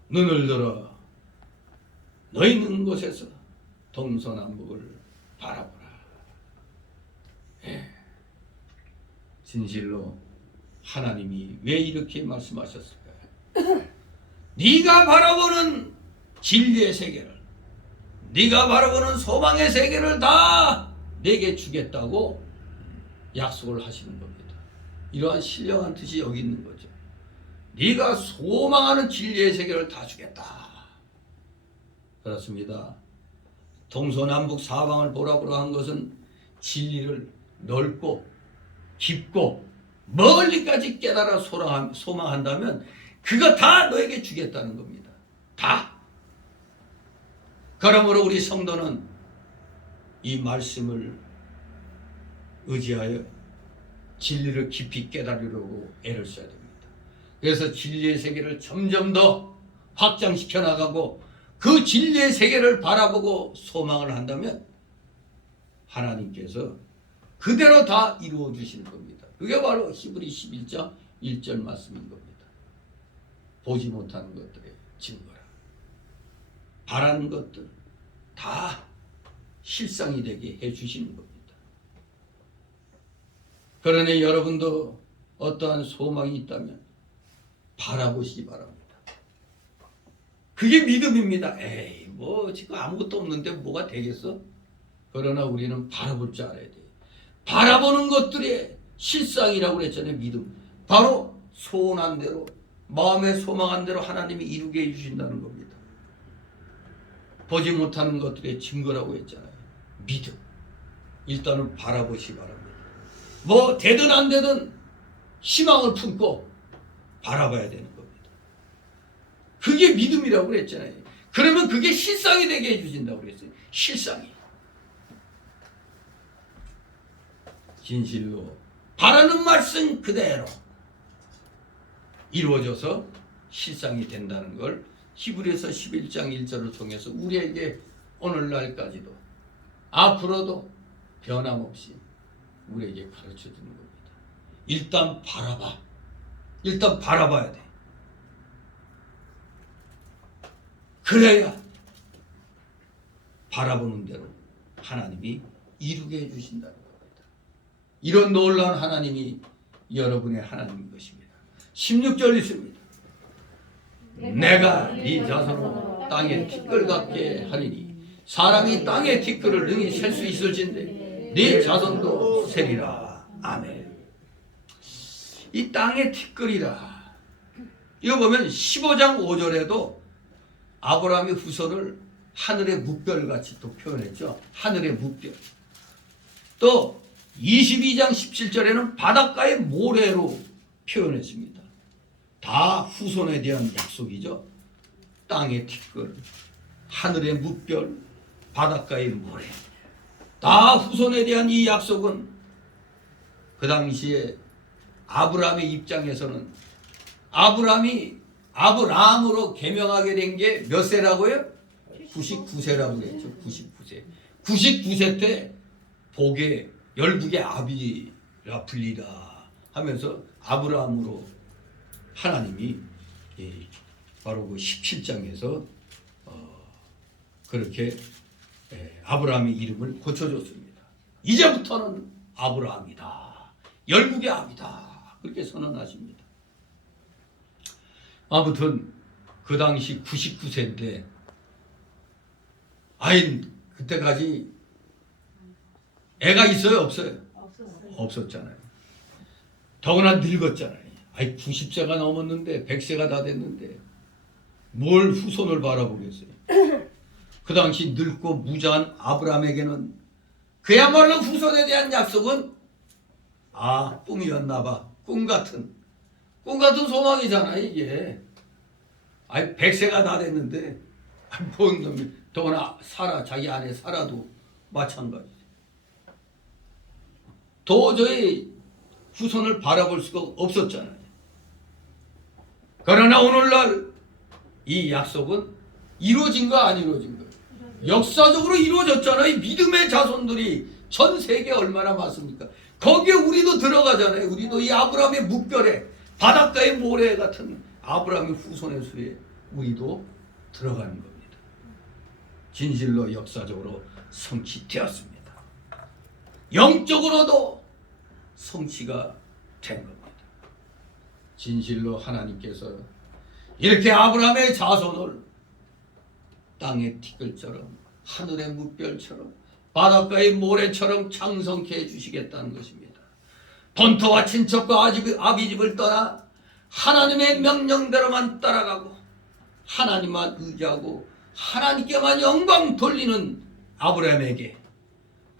눈을 들어 너희 있는 곳에서 동서남북을 바라보라. 진실로 하나님이 왜 이렇게 말씀하셨을까요? 네가 바라보는 진리의 세계를, 네가 바라보는 소망의 세계를 다 내게 주겠다고 약속을 하시는 겁니다. 이러한 신령한 뜻이 여기 있는 거죠. 네가 소망하는 진리의 세계를 다 주겠다. 그렇습니다. 동서남북 사방을 보라보라 한 것은 진리를 넓고 깊고 멀리까지 깨달아 소망한다면 그거 다 너에게 주겠다는 겁니다. 다. 그러므로 우리 성도는 이 말씀을 의지하여 진리를 깊이 깨달으려고 애를 써야 됩니다. 그래서 진리의 세계를 점점 더 확장시켜 나가고 그 진리의 세계를 바라보고 소망을 한다면 하나님께서 그대로 다 이루어 주시는 겁니다. 그게 바로 히브리 11장 1절 말씀인 겁니다. 보지 못하는 것들의 증거라. 바라는 것들 다 실상이 되게 해주시는 겁니다. 그러니 여러분도 어떠한 소망이 있다면 바라보시기 바랍니다. 그게 믿음입니다. 에이, 뭐 지금 아무것도 없는데 뭐가 되겠어? 그러나 우리는 바라볼 줄 알아야 돼요. 바라보는 것들의 실상이라고 그랬잖아요. 믿음. 바로 소원한 대로, 마음에 소망한 대로 하나님이 이루게 해주신다는 겁니다. 보지 못하는 것들의 증거라고 했잖아요. 믿음. 일단은 바라보시기 바랍니다. 뭐 되든 안 되든 희망을 품고 바라봐야 되는 겁니다. 그게 믿음이라고 그랬잖아요. 그러면 그게 실상이 되게 해주신다고 그랬어요. 실상이. 진실로 바라는 말씀 그대로 이루어져서 실상이 된다는 걸 히브리서 11장 1절을 통해서 우리에게 오늘날까지도 앞으로도 변함없이 우리에게 가르쳐 주는 겁니다. 일단 바라봐. 일단 바라봐야 돼. 그래야 바라보는 대로 하나님이 이루게 해주신다는 겁니다. 이런 놀라운 하나님이 여러분의 하나님인 것입니다. 16절 있습니다. 내가 네 자손으로 땅에 티끌 같게 하리니 사람이 땅에 티끌을 능히 셀 수 있을진데 네 자손도 세리라. 아멘. 이 땅의 티끌이라. 이거 보면 15장 5절에도 아브라함의 후손을 하늘의 묵별같이 또 표현했죠. 하늘의 묵별. 또 22장 17절에는 바닷가의 모래로 표현했습니다. 다 후손에 대한 약속이죠. 땅의 티끌, 하늘의 묵별, 바닷가의 모래. 다 후손에 대한 이 약속은 그 당시에 아브라함의 입장에서는 아브라함이 아브라함으로 개명하게 된 게 몇 세라고요? 99세라고 그랬죠. 99세. 99세 때 복의 열국의 아비라 불리다 하면서 아브라함으로 하나님이 바로 그 17장에서 그렇게 아브라함의 이름을 고쳐줬습니다. 이제부터는 아브라함이다. 열국의 아비다. 그렇게 선언하십니다. 아무튼 그 당시 99세인데 그때까지 애가 있어요? 없어요? 없었잖아요. 더구나 늙었잖아요. 90세가 넘었는데 100세가 다 됐는데 뭘 후손을 바라보겠어요. 그 당시 늙고 무자한 아브라함에게는 그야말로 후손에 대한 약속은 꿈이었나 봐. 꿈 같은 소망이잖아요 이게. 100세가 다 됐는데 뭔 놈이. 더구나 자기 아내 사라도 마찬가지죠. 도저히 후손을 바라볼 수가 없었잖아요. 그러나 오늘날 이 약속은 이루어진가 안 이루어진가? 역사적으로 이루어졌잖아요. 믿음의 자손들이 전 세계에 얼마나 많습니까? 거기에 우리도 들어가잖아요. 우리도 이 아브라함의 묵결에 바닷가의 모래 같은 아브라함의 후손의 수에 우리도 들어가는 겁니다. 진실로 역사적으로 성취되었습니다. 영적으로도 성취가 된 겁니다. 진실로 하나님께서 이렇게 아브라함의 자손을 땅의 티끌처럼 하늘의 무별처럼 바닷가의 모래처럼 창성케 해주시겠다는 것입니다. 본토와 친척과 아비집을 떠나 하나님의 명령대로만 따라가고 하나님만 의지하고 하나님께만 영광 돌리는 아브라함에게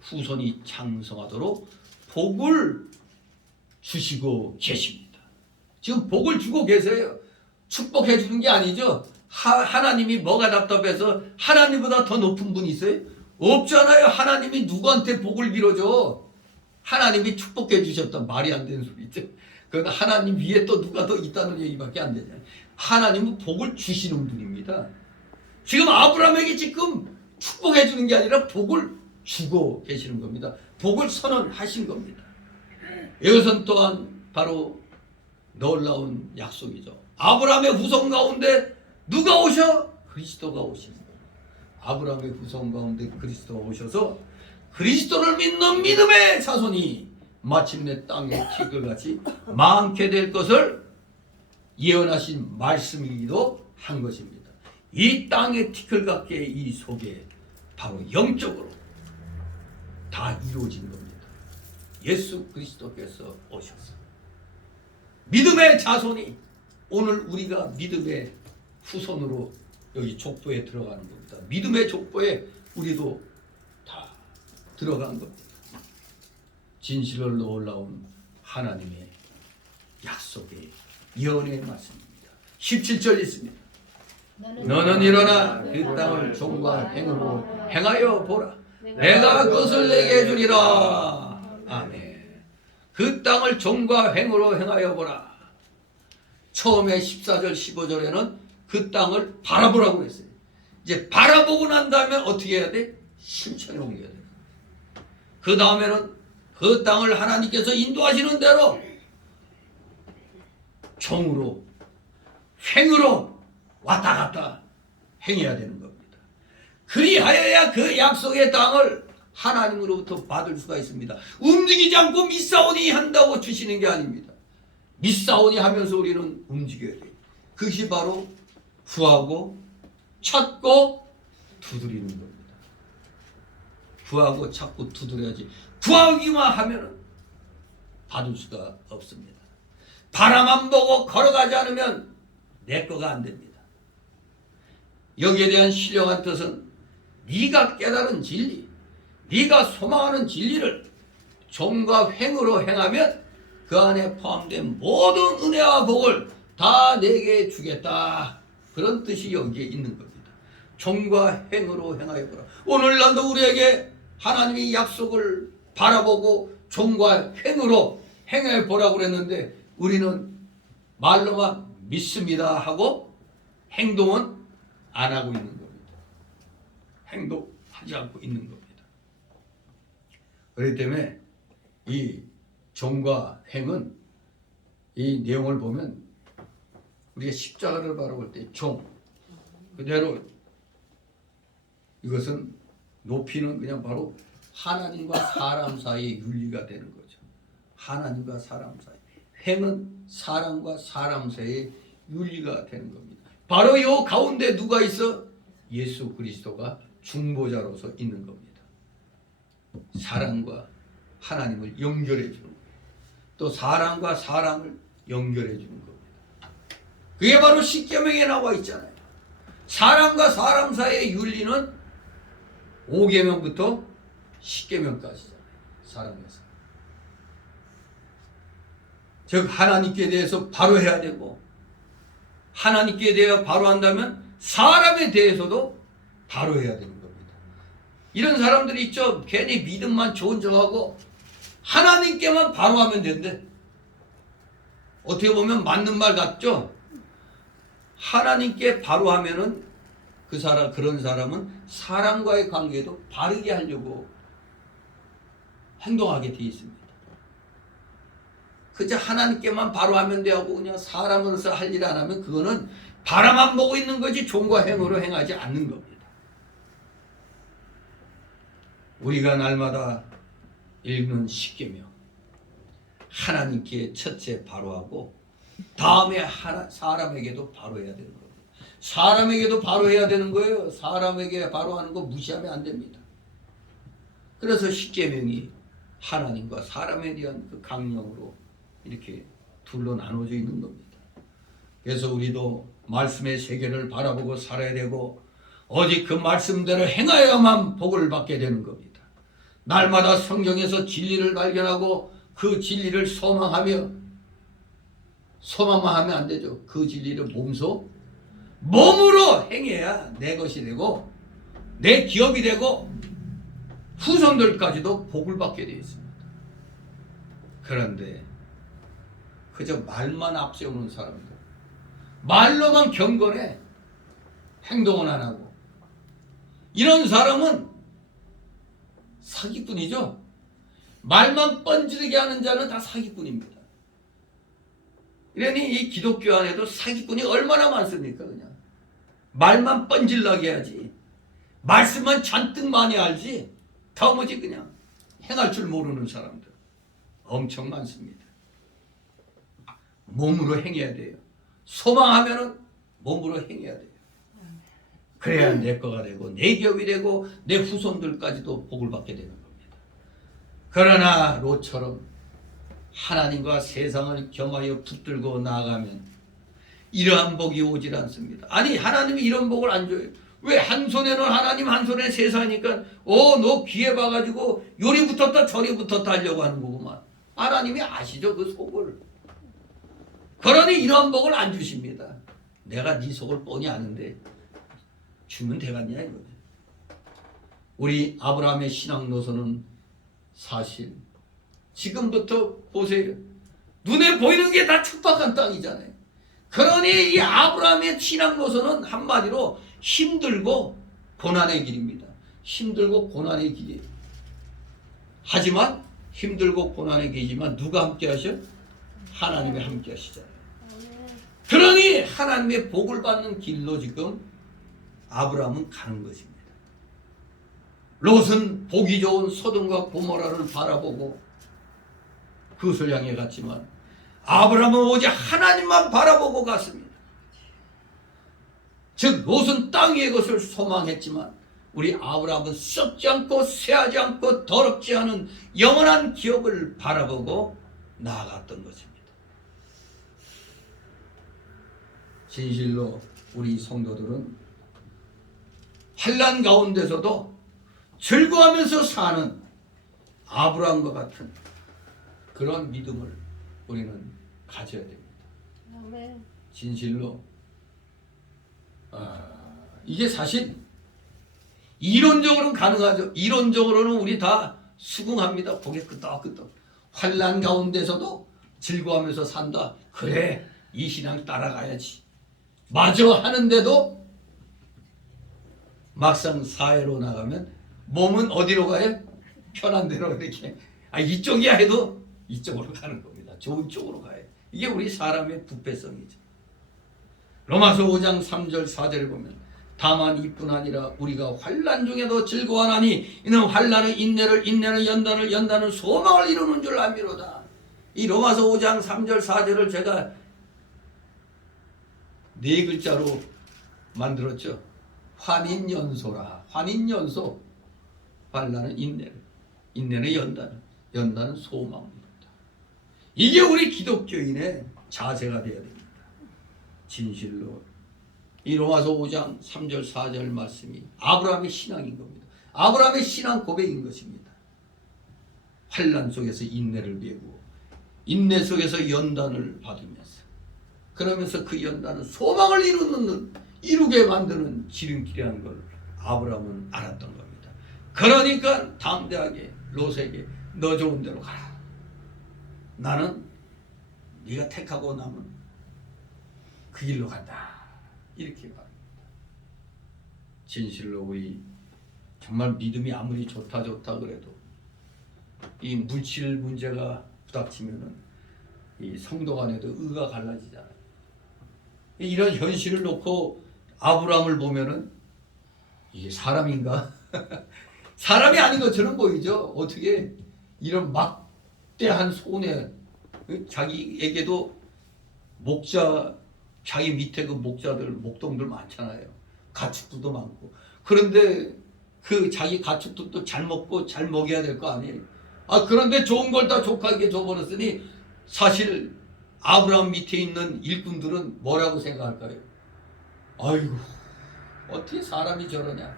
후손이 창성하도록 복을 주시고 계십니다. 지금 복을 주고 계세요. 축복해 주는 게 아니죠. 하나님이 뭐가 답답해서 하나님보다 더 높은 분이 있어요? 없잖아요. 하나님이 누구한테 복을 빌어줘? 하나님이 축복해 주셨던 말이 안 되는 소리죠. 그건 하나님 위에 또 누가 더 있다는 얘기밖에 안 되잖아요. 하나님은 복을 주시는 분입니다. 지금 아브라함에게 지금 축복해 주는 게 아니라 복을 주고 계시는 겁니다. 복을 선언하신 겁니다. 이것은 또한 바로 놀라운 약속이죠. 아브라함의 후손 가운데 누가 오셔? 그리스도가 오십니다. 아브라함의 후손 가운데 그리스도가 오셔서 그리스도를 믿는 믿음의 자손이 마침내 땅에 티끌같이 많게 될 것을 예언하신 말씀이기도 한 것입니다. 이 땅의 티끌같게 이 속에 바로 영적으로 다 이루어진 겁니다. 예수 그리스도께서 오셔서 믿음의 자손이 오늘 우리가 믿음의 후손으로 여기 족보에 들어가는 겁니다. 믿음의 족보에 우리도 다 들어간 겁니다. 진실로 놀라운 하나님의 약속의 예언의 말씀입니다. 17절 있습니다. 너는 일어나 그 땅을 종과 행으로 행하여 보라. 내가 그것을 내게 주리라. 아멘. 그 땅을 종과 행으로 행하여 보라. 처음에 14절 15절에는 그 땅을 바라보라고 했어요. 이제 바라보고 난 다음에 어떻게 해야 돼? 실천에 옮겨야 돼. 그 다음에는 그 땅을 하나님께서 인도하시는 대로 종으로 행으로 왔다 갔다 행해야 되는 겁니다. 그리하여야 그 약속의 땅을 하나님으로부터 받을 수가 있습니다. 움직이지 않고 미싸우니 한다고 주시는 게 아닙니다. 미싸우니 하면서 우리는 움직여야 돼요. 그것이 바로 구하고 찾고 두드리는 겁니다. 구하고 찾고 두드려야지. 구하기만 하면 받을 수가 없습니다. 바라만 보고 걸어가지 않으면 내 거가 안 됩니다. 여기에 대한 신령한 뜻은 네가 깨달은 진리, 네가 소망하는 진리를 종과 횡으로 행하면 그 안에 포함된 모든 은혜와 복을 다 내게 주겠다. 그런 뜻이 여기에 있는 겁니다. 종과 횡으로 행하여 보라. 오늘날도 우리에게 하나님의 약속을 바라보고 종과 횡으로 행해 보라고 그랬는데 우리는 말로만 믿습니다 하고 행동은 안 하고 있는 겁니다. 행동하지 않고 있는 겁니다. 그렇기 때문에 이 종과 행은 이 내용을 보면 우리가 십자가를 바라볼 때 종 그대로 이것은 높이는 그냥 바로 하나님과 사람 사이의 윤리가 되는 거죠. 하나님과 사람 사이. 행은 사람과 사람 사이의 윤리가 되는 겁니다. 바로 이 가운데 누가 있어? 예수 그리스도가 중보자로서 있는 겁니다. 사람과 하나님을 연결해 주는 거예요. 또 사람과 사람을 연결해 주는 겁니다. 그게 바로 십계명에 나와 있잖아요. 사람과 사람 사이의 윤리는 5계명부터 10계명까지잖아요. 사람에서. 즉 하나님께 대해서 바로 해야 되고 하나님께 대해 바로 한다면 사람에 대해서도 바로 해야 되는 겁니다. 이런 사람들이 있죠. 괜히 믿음만 좋은 척하고 하나님께만 바로 하면 된대. 어떻게 보면 맞는 말 같죠? 하나님께 바로 하면은 그런 사람은 사람과의 관계도 바르게 하려고 행동하게 되어 있습니다. 그저 하나님께만 바로 하면 되고 그냥 사람으로서 할 일 안 하면 그거는 바라만 보고 있는 거지 종과 행으로 행하지 않는 겁니다. 우리가 날마다 읽는 십계명 하나님께 첫째 바로 하고 다음에 사람에게도 바로 해야 되는 겁니다. 사람에게도 바로 해야 되는 거예요. 사람에게 바로 하는 거 무시하면 안 됩니다. 그래서 십계명이 하나님과 사람에 대한 그 강령으로 이렇게 둘로 나눠져 있는 겁니다. 그래서 우리도 말씀의 세계를 바라보고 살아야 되고 오직 그 말씀대로 행하여야만 복을 받게 되는 겁니다. 날마다 성경에서 진리를 발견하고 그 진리를 소망만 하면 안 되죠. 그 진리를 몸으로 행해야 내 것이 되고 내 기업이 되고 후손들까지도 복을 받게 되어 있습니다. 그런데 그저 말만 앞세우는 사람들, 말로만 경건해 행동은 안 하고 이런 사람은 사기꾼이죠. 말만 뻔지르게 하는 자는 다 사기꾼입니다. 이러니 이 기독교 안에도 사기꾼이 얼마나 많습니까? 그냥 말만 뻔질나게 해야지 말씀만 잔뜩 많이 알지 더무지 그냥 행할 줄 모르는 사람들 엄청 많습니다. 몸으로 행해야 돼요. 소망하면은 몸으로 행해야 돼요. 그래야 내 거가 되고 내 기업이 되고 내 후손들까지도 복을 받게 되는 겁니다. 그러나 롯처럼 하나님과 세상을 겸하여 붙들고 나아가면 이러한 복이 오질 않습니다. 아니 하나님이 이런 복을 안 줘요. 왜 한 손에는 하나님 한 손에 세상이니까 너 귀에 봐가지고 요리 붙었다 저리 붙었다 하려고 하는 거구만. 하나님이 아시죠 그 속을. 그러니 이러한 복을 안 주십니다. 내가 네 속을 뻔히 아는데 주면 되겠냐 이거지. 우리 아브라함의 신앙 노선은 사실 지금부터 보세요. 눈에 보이는 게 다 척박한 땅이잖아요. 그러니 이 아브라함의 신앙 노선은 한마디로 힘들고 고난의 길입니다. 힘들고 고난의 길이에요. 하지만 힘들고 고난의 길이지만 누가 함께 하셔? 하나님이 함께 하시잖아요. 그러니 하나님의 복을 받는 길로 지금 아브라함은 가는 것입니다. 롯은 보기 좋은 소돔과 고모라를 바라보고 그것을 향해 갔지만 아브라함은 오직 하나님만 바라보고 갔습니다. 즉 롯은 땅 위의 것을 소망했지만 우리 아브라함은 썩지 않고 쇠하지 않고 더럽지 않은 영원한 기업을 바라보고 나아갔던 것입니다. 진실로 우리 성도들은 환난 가운데서도 즐거워하면서 사는 아브라함과 같은 그런 믿음을 우리는 가져야 됩니다. 진실로 이게 사실 이론적으로는 가능하죠. 이론적으로는 우리 다 수긍합니다. 고개 끄덕끄덕 환난 가운데서도 즐거워하면서 산다. 그래 이 신앙 따라가야지. 마저 하는데도 막상 사회로 나가면 몸은 어디로 가요? 편한 대로 이렇게 이쪽이야 해도 이쪽으로 가는 겁니다. 좋은 쪽으로 가요. 이게 우리 사람의 부패성이죠. 로마서 5장 3절 4절에 보면 다만 이뿐 아니라 우리가 환난 중에도 즐거워하나니 이는 환난은 인내를, 인내는 연단을, 연단은 소망을 이루는 줄 알미로다. 이 로마서 5장 3절 4절을 제가 4글자로 만들었죠. 환인연소라. 환인연소. 환난은 인내를, 인내는 연단을, 연단은 소망입니다. 이게 우리 기독교인의 자세가 되어야 됩니다. 진실로 이 로마서 5장 3절 4절 말씀이 아브라함의 신앙인 겁니다. 아브라함의 신앙 고백인 것입니다. 환난 속에서 인내를 배우고 인내 속에서 연단을 받으면서 그러면서 그 연단은 소망을 이루게 만드는 지름길이라는 걸 아브라함은 알았던 겁니다. 그러니까 담대하게 롯에게 너 좋은 대로 가라. 나는 네가 택하고 남은 그 길로 간다. 이렇게 말합니다. 진실로 우리 정말 믿음이 아무리 좋다 그래도 이 물질 문제가 부닥치면은 이 성도 간에도 의가 갈라지잖아요. 이런 현실을 놓고 아브라함을 보면은 이게 사람인가? 사람이 아닌 것처럼 보이죠. 어떻게 이런 막대한 손해, 자기에게도 목자, 자기 밑에 그 목자들, 목동들 많잖아요. 가축들도 많고. 그런데 그 자기 가축들도 잘 먹고 잘 먹여야 될 거 아니에요. 그런데 좋은 걸 다 조카에게 줘버렸으니 사실 아브라함 밑에 있는 일꾼들은 뭐라고 생각할까요? 아이고, 어떻게 사람이 저러냐?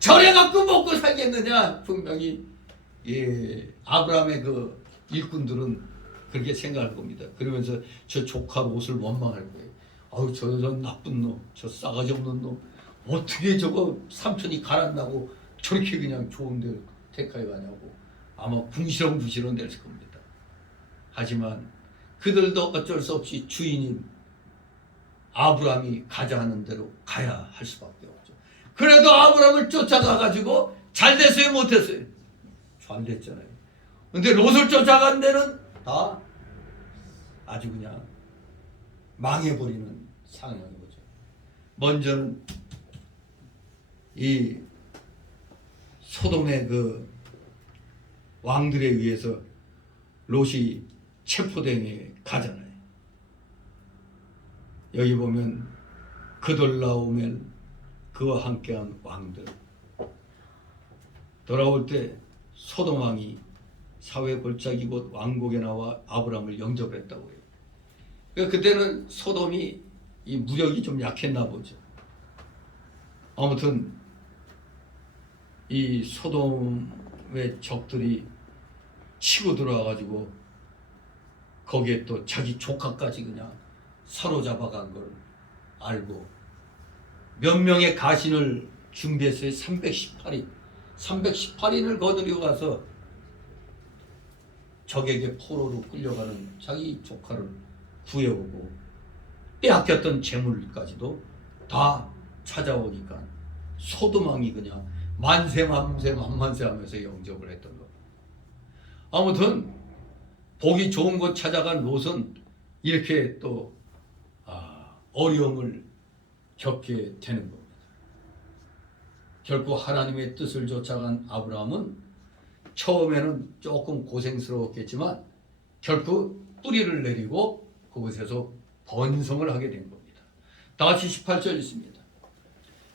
저래갖고 먹고 살겠느냐? 분명히 아브라함의 그 일꾼들은 그렇게 생각할 겁니다. 그러면서 저 조카 롯을 원망할 거예요. 아유, 저 나쁜 놈, 저 싸가지 없는 놈, 어떻게 저거 삼촌이 가란다고 저렇게 그냥 좋은 데를 택하여 가냐고 아마 궁시렁궁시렁 될 겁니다. 하지만 그들도 어쩔 수 없이 주인인 아브라함이 가자 하는 대로 가야 할 수밖에 없죠. 그래도 아브라함을 쫓아가가지고 잘 됐어요, 못했어요? 잘 됐잖아요. 근데 롯을 쫓아간 데는 다 아주 그냥 망해버리는 상황인 거죠. 먼저는 이 소돔의 그 왕들에 의해서 롯이 체포당해 가잖아요. 여기 보면 그돌라오멜 그와 함께한 왕들 돌아올 때 소돔 왕이 사회 골짜기 곧 왕국에 나와 아브라함을 영접했다고 해요. 그러니까 그때는 소돔이 이 무력이 좀 약했나 보죠. 아무튼 이 소돔의 적들이 치고 들어와가지고 거기에 또 자기 조카까지 그냥 사로잡아간 걸 알고 몇 명의 가신을 준비했어요. 318인을 거느리고 가서 적에게 포로로 끌려가는 자기 조카를 구해오고 빼앗겼던 재물까지도 다 찾아오니까 소돔 왕이 그냥 만세 만만세 하면서 영접을 했던 겁니다. 아무튼 보기 좋은 곳 찾아간 롯은 이렇게 또 어려움을 겪게 되는 겁니다. 결코 하나님의 뜻을 쫓아간 아브라함은 처음에는 조금 고생스러웠겠지만 결코 뿌리를 내리고 그곳에서 번성을 하게 된 겁니다. 다 같이 18절 있습니다.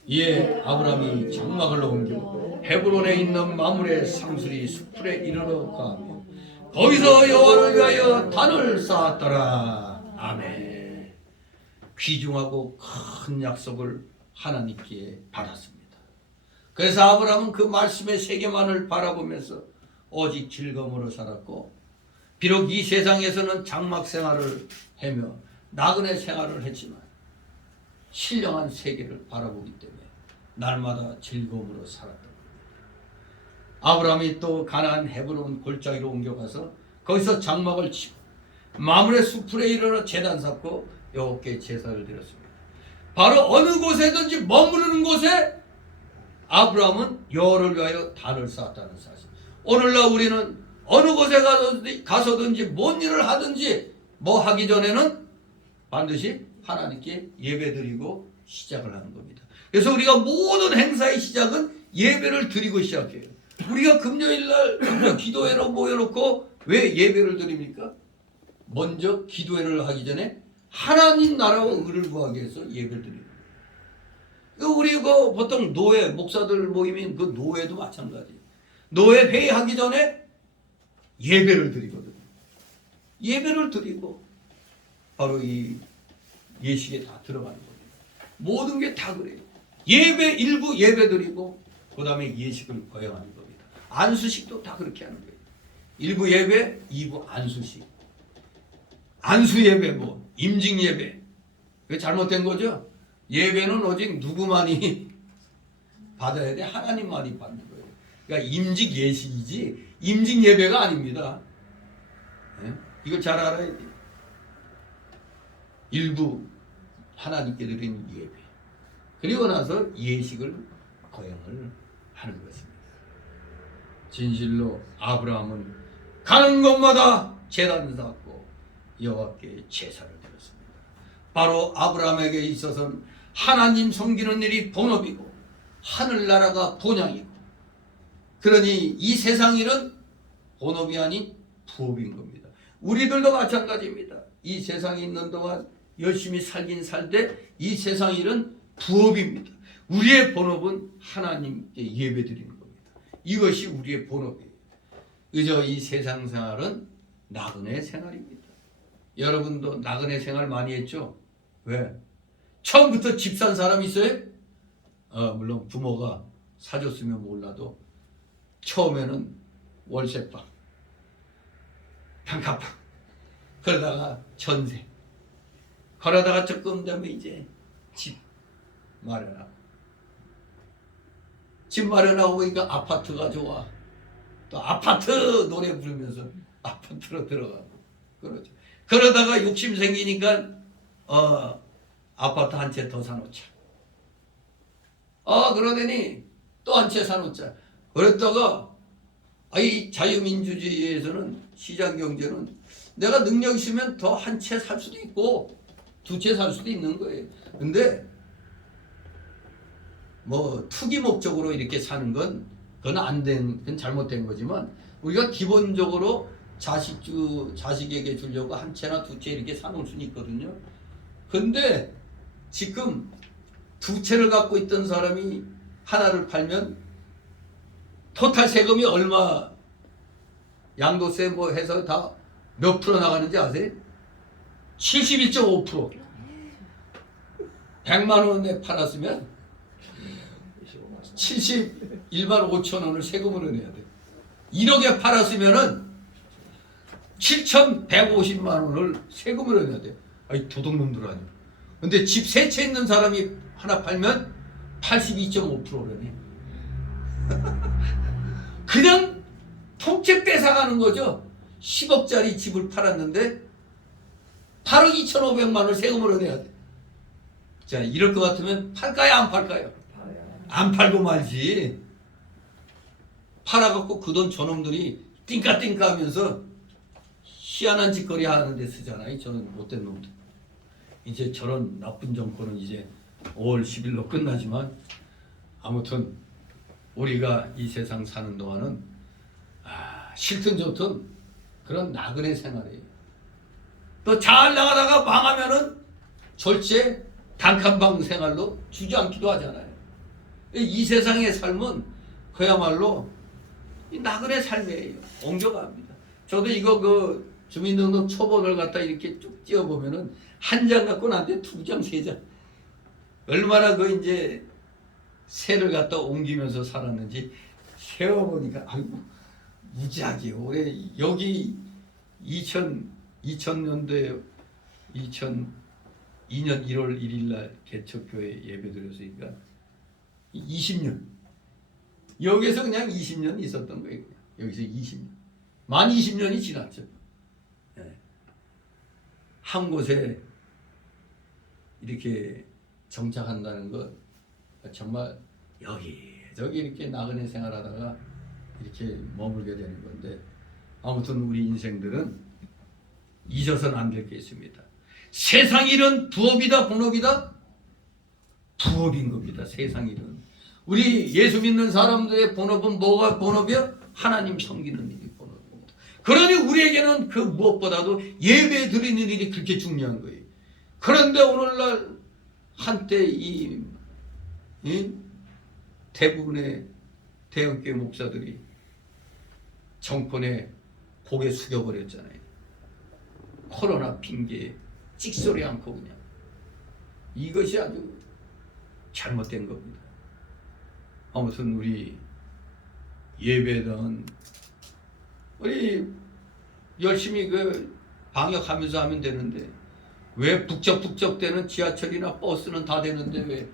이에 아브라함이 장막을 옮겨 헤브론에 있는 마므레 상수리 수풀에 이르러 가며 거기서 여호와를 위하여 단을 쌓았더라. 아멘. 귀중하고 큰 약속을 하나님께 받았습니다. 그래서 아브라함은 그 말씀의 세계만을 바라보면서 오직 즐거움으로 살았고 비록 이 세상에서는 장막 생활을 하며 나그네 생활을 했지만 신령한 세계를 바라보기 때문에 날마다 즐거움으로 살았던 겁니다. 아브라함이 또 가나안 헤브론 골짜기로 옮겨가서 거기서 장막을 치고 마물의 수풀에 이르러 제단 쌓고 여호와께 제사를 드렸습니다. 바로 어느 곳에든지 머무르는 곳에 아브라함은 여호와를 위하여 단을 쌓았다는 사실. 오늘날 우리는 어느 곳에 가서든지 뭔 일을 하든지 뭐 하기 전에는 반드시 하나님께 예배드리고 시작을 하는 겁니다. 그래서 우리가 모든 행사의 시작은 예배를 드리고 시작해요. 우리가 금요일날 기도회로 모여놓고 왜 예배를 드립니까? 먼저 기도회를 하기 전에 하나님 나라와 의를 구하기 위해서 예배를 드립니다. 우리 보통 노회, 목사들 모임인 그 노회도 마찬가지예요. 노회 회의하기 전에 예배를 드리거든요. 예배를 드리고 바로 이 예식에 다 들어가는 겁니다. 모든 게 다 그래요. 예배 일부 예배 드리고 그 다음에 예식을 거행하는 겁니다. 안수식도 다 그렇게 하는 거예요. 일부 예배, 이부 안수식. 안수 예배, 뭐 임직 예배. 그게 잘못된 거죠. 예배는 오직 누구만이 받아야 돼? 하나님만이 받는 거예요. 그러니까 임직 예식이지 임직 예배가 아닙니다. 네? 이걸 잘 알아야 돼요. 일부 하나님께 드린 예배. 그리고 나서 예식을 거행을 하는 것입니다. 진실로 아브라함은 가는 곳마다 제단을 쌓고 여호와께 제사를 드렸습니다. 바로 아브라함에게 있어서는 하나님 섬기는 일이 본업이고 하늘나라가 본향이고, 그러니 이 세상 일은 본업이 아닌 부업인 겁니다. 우리들도 마찬가지입니다. 이 세상에 있는 동안 열심히 살긴 살되 이 세상 일은 부업입니다. 우리의 본업은 하나님께 예배드리는 겁니다. 이것이 우리의 본업이에요. 그저 이 세상 생활은 나그네 생활입니다. 여러분도 나그네 생활 많이 했죠? 왜? 처음부터 집 산 사람 있어요? 물론 부모가 사줬으면 몰라도 처음에는 월세방, 단칸방, 그러다가 전세, 그러다가 조금 되면 이제 집 마련하고, 집 마련하고 보니까 아파트가 좋아. 또 아파트 노래 부르면서 아파트로 들어가고 그러죠. 그러다가 욕심 생기니까 아파트 한 채 더 사놓자. 그러더니 또 한 채 사놓자. 그랬다가 이 자유민주주의에서는 시장경제는 내가 능력 있으면 더 한 채 살 수도 있고 두 채 살 수도 있는 거예요. 근데 뭐 투기 목적으로 이렇게 사는 건 그건 안 된, 그건 잘못된 거지만 우리가 기본적으로 자식에게 주려고 한 채나 두 채 이렇게 사놓을 수는 있거든요. 근데 지금 두 채를 갖고 있던 사람이 하나를 팔면 토탈 세금이 얼마, 양도세 뭐 해서 다 몇 프로 나가는지 아세요? 71.5%. 100만 원에 팔았으면 71만 5천 원을 세금으로 내야 돼. 1억에 팔았으면은 7,150만 원을 세금으로 내야 돼. 도둑놈들 아니야. 근데 집 세 채 있는 사람이 하나 팔면 82.5%라네. 그냥 통째 뺏어가는 거죠. 10억짜리 집을 팔았는데 8억 2,500만 원을 세금으로 내야 돼. 자, 이럴 것 같으면 팔까요, 안 팔까요? 안 팔고 말지. 팔아갖고 그 돈 저놈들이 띵까띵까 하면서 희한한 짓거리 하는데 쓰잖아요. 저는 못된 놈들. 이제 저런 나쁜 정권은 이제 5월 10일로 끝나지만 아무튼 우리가 이 세상 사는 동안은 싫든 좋든 그런 나그네 생활이에요. 또 잘 나가다가 망하면은 절제 단칸방 생활로 주저앉기도 하잖아요. 이 세상의 삶은 그야말로 나그네 삶이에요. 옮겨갑니다. 저도 이거 주민등록 초본을 갖다 이렇게 쭉 띄워보면은 한 장 갖고는 안 돼. 두 장, 세 장. 얼마나 이제 새를 갖다 옮기면서 살았는지 세어보니까 아이고 무지하게 올해 여기 2000년도에 2002년 1월 1일 날 개척교회 예배 드렸으니까 20년 여기서 그냥 20년 있었던 거예요. 여기서 20년 만 20년이 지났죠. 네. 한 곳에 이렇게 정착한다는 것 정말 여기저기 이렇게 나그네 생활하다가 이렇게 머물게 되는 건데, 아무튼 우리 인생들은 잊어서는 안 될 게 있습니다. 세상 일은 부업이다 본업이다? 부업인 겁니다. 세상 일은. 우리 예수 믿는 사람들의 본업은 뭐가 본업이야? 하나님 섬기는 일이 본업입니다. 그러니 우리에게는 그 무엇보다도 예배 드리는 일이 그렇게 중요한 거예요. 그런데 오늘날 한때 이 대부분의 대형교회 목사들이 정권에 고개 숙여버렸잖아요. 코로나 핑계에 찍소리 않고 그냥. 이것이 아주 잘못된 겁니다. 아무튼 우리 예배는 우리 열심히 그 방역하면서 하면 되는데, 왜 북적북적대는 지하철이나 버스는 다 되는데 왜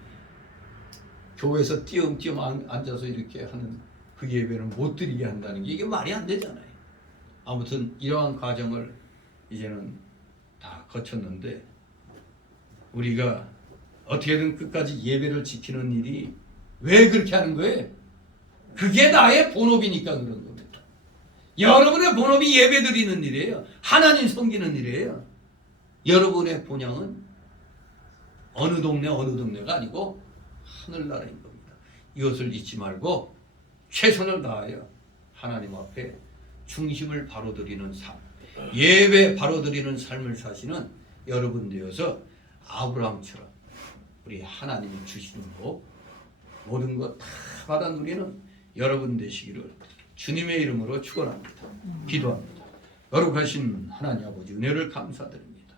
교회에서 띄엄띄엄 앉아서 이렇게 하는 그 예배는 못 드리게 한다는 게, 이게 말이 안 되잖아요. 아무튼 이러한 과정을 이제는 다 거쳤는데, 우리가 어떻게든 끝까지 예배를 지키는 일이 왜 그렇게 하는 거예요? 그게 나의 본업이니까 그런 겁니다. 여러분의 본업이 예배 드리는 일이에요. 하나님 섬기는 일이에요. 여러분의 본향은 어느 동네가 아니고 하늘나라인 겁니다. 이것을 잊지 말고 최선을 다하여 하나님 앞에 중심을 바로 드리는 삶, 예배 바로 드리는 삶을 사시는 여러분 되어서 아브라함처럼 우리 하나님이 주시는 복, 모든 것 다 받아 누리는 여러분 되시기를 주님의 이름으로 축원합니다. 기도합니다. 거룩하신 하나님 아버지, 은혜를 감사드립니다.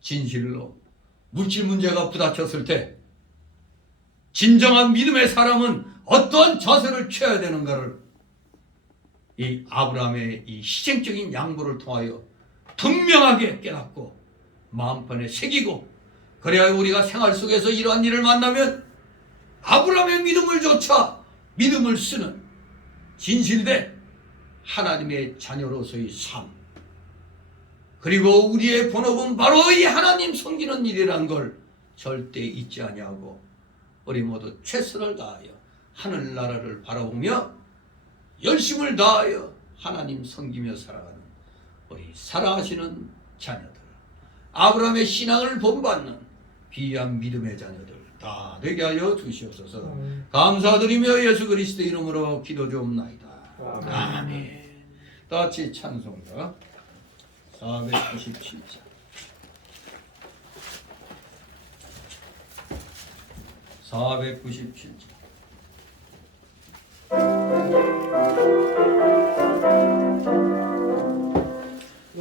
진실로 물질 문제가 부닥쳤을 때 진정한 믿음의 사람은 어떠한 자세를 취해야 되는가를 이 아브라함의 이 희생적인 양보를 통하여 분명하게 깨닫고 마음판에 새기고, 그래야 우리가 생활 속에서 이러한 일을 만나면 아브라함의 믿음을 조차 믿음을 쓰는 진실된 하나님의 자녀로서의 삶, 그리고 우리의 본업은 바로 이 하나님 섬기는 일이라는 걸 절대 잊지 아니하고 우리 모두 최선을 다하여 하늘나라를 바라보며 열심을 다하여 하나님 섬기며 살아가는 우리 사랑하시는 자녀들, 아브라함의 신앙을 본받는 귀한 믿음의 자녀들 다 되게 하여 주시옵소서. 감사드리며 예수 그리스도 이름으로 기도 좀 나이다. 아멘. 다 같이 찬송가 497장.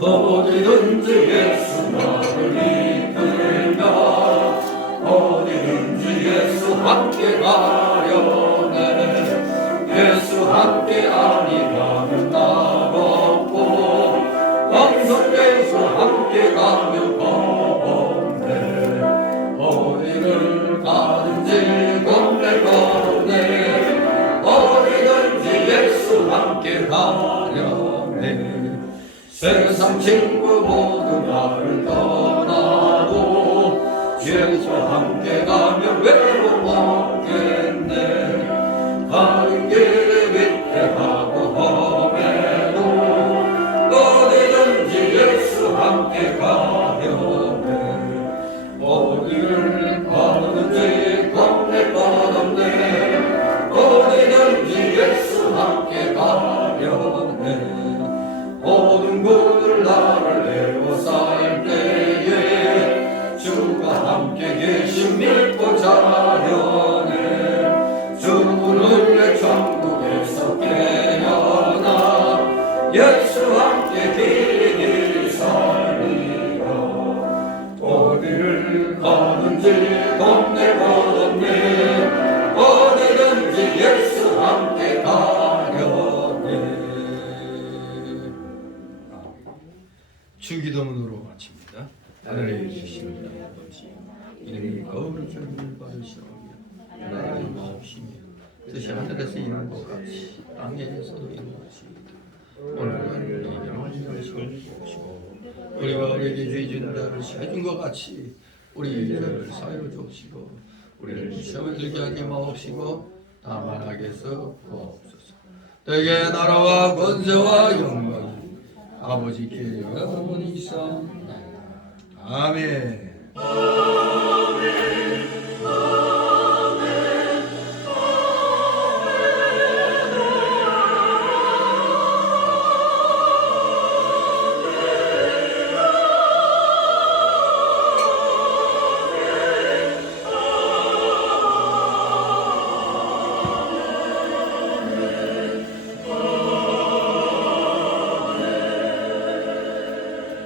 어디든지 예수 나를 이끌며, 어디든지 예수 함께 가려네. 예수 함께 아니라면 나없고, 왕성 예수 함께 가면 겁없네. 어디를 가든지 겁내 겁네. 어디든지 예수 함께 가려네. 세상 친구 모두 나를 떠나도 예수 함께 가면 외로움 없겠네. 가는 길에 위태하고 험해도 어디든지 예수 함께 가려네. 어디를 가든지 겁낼 것 없네. 어디든지 예수 함께 가려네. 모든 것을 나를 에워쌀 때에 주가 함께 계심 믿고 자려네. 주문을 내 천국에서 깨어나 예수 함께 길이 살리라. 어디를 가든지 겁낼 것 없네. 어디든지 예수 함께 가려네. 주기도문으로 마칩니다. 하늘에 계신 아버지, 이름이 거룩히 여김을 받으시오며 나라의 마옵시며 뜻이 하늘에서 이룬 것 같이 땅에서도 이루어지이다. 오늘날 우리에게 일용할 양식을 주시고 우리가 우리에게 우리 죄진들을 세준 것 같이 우리 죄를 사여 주시고 우리를 시험에 들게 하지 마옵시고 다만 악에서 구하옵소서. 대개 나라와 권세와 영광이 아버지께 영원히 있사옵나이다. 아멘.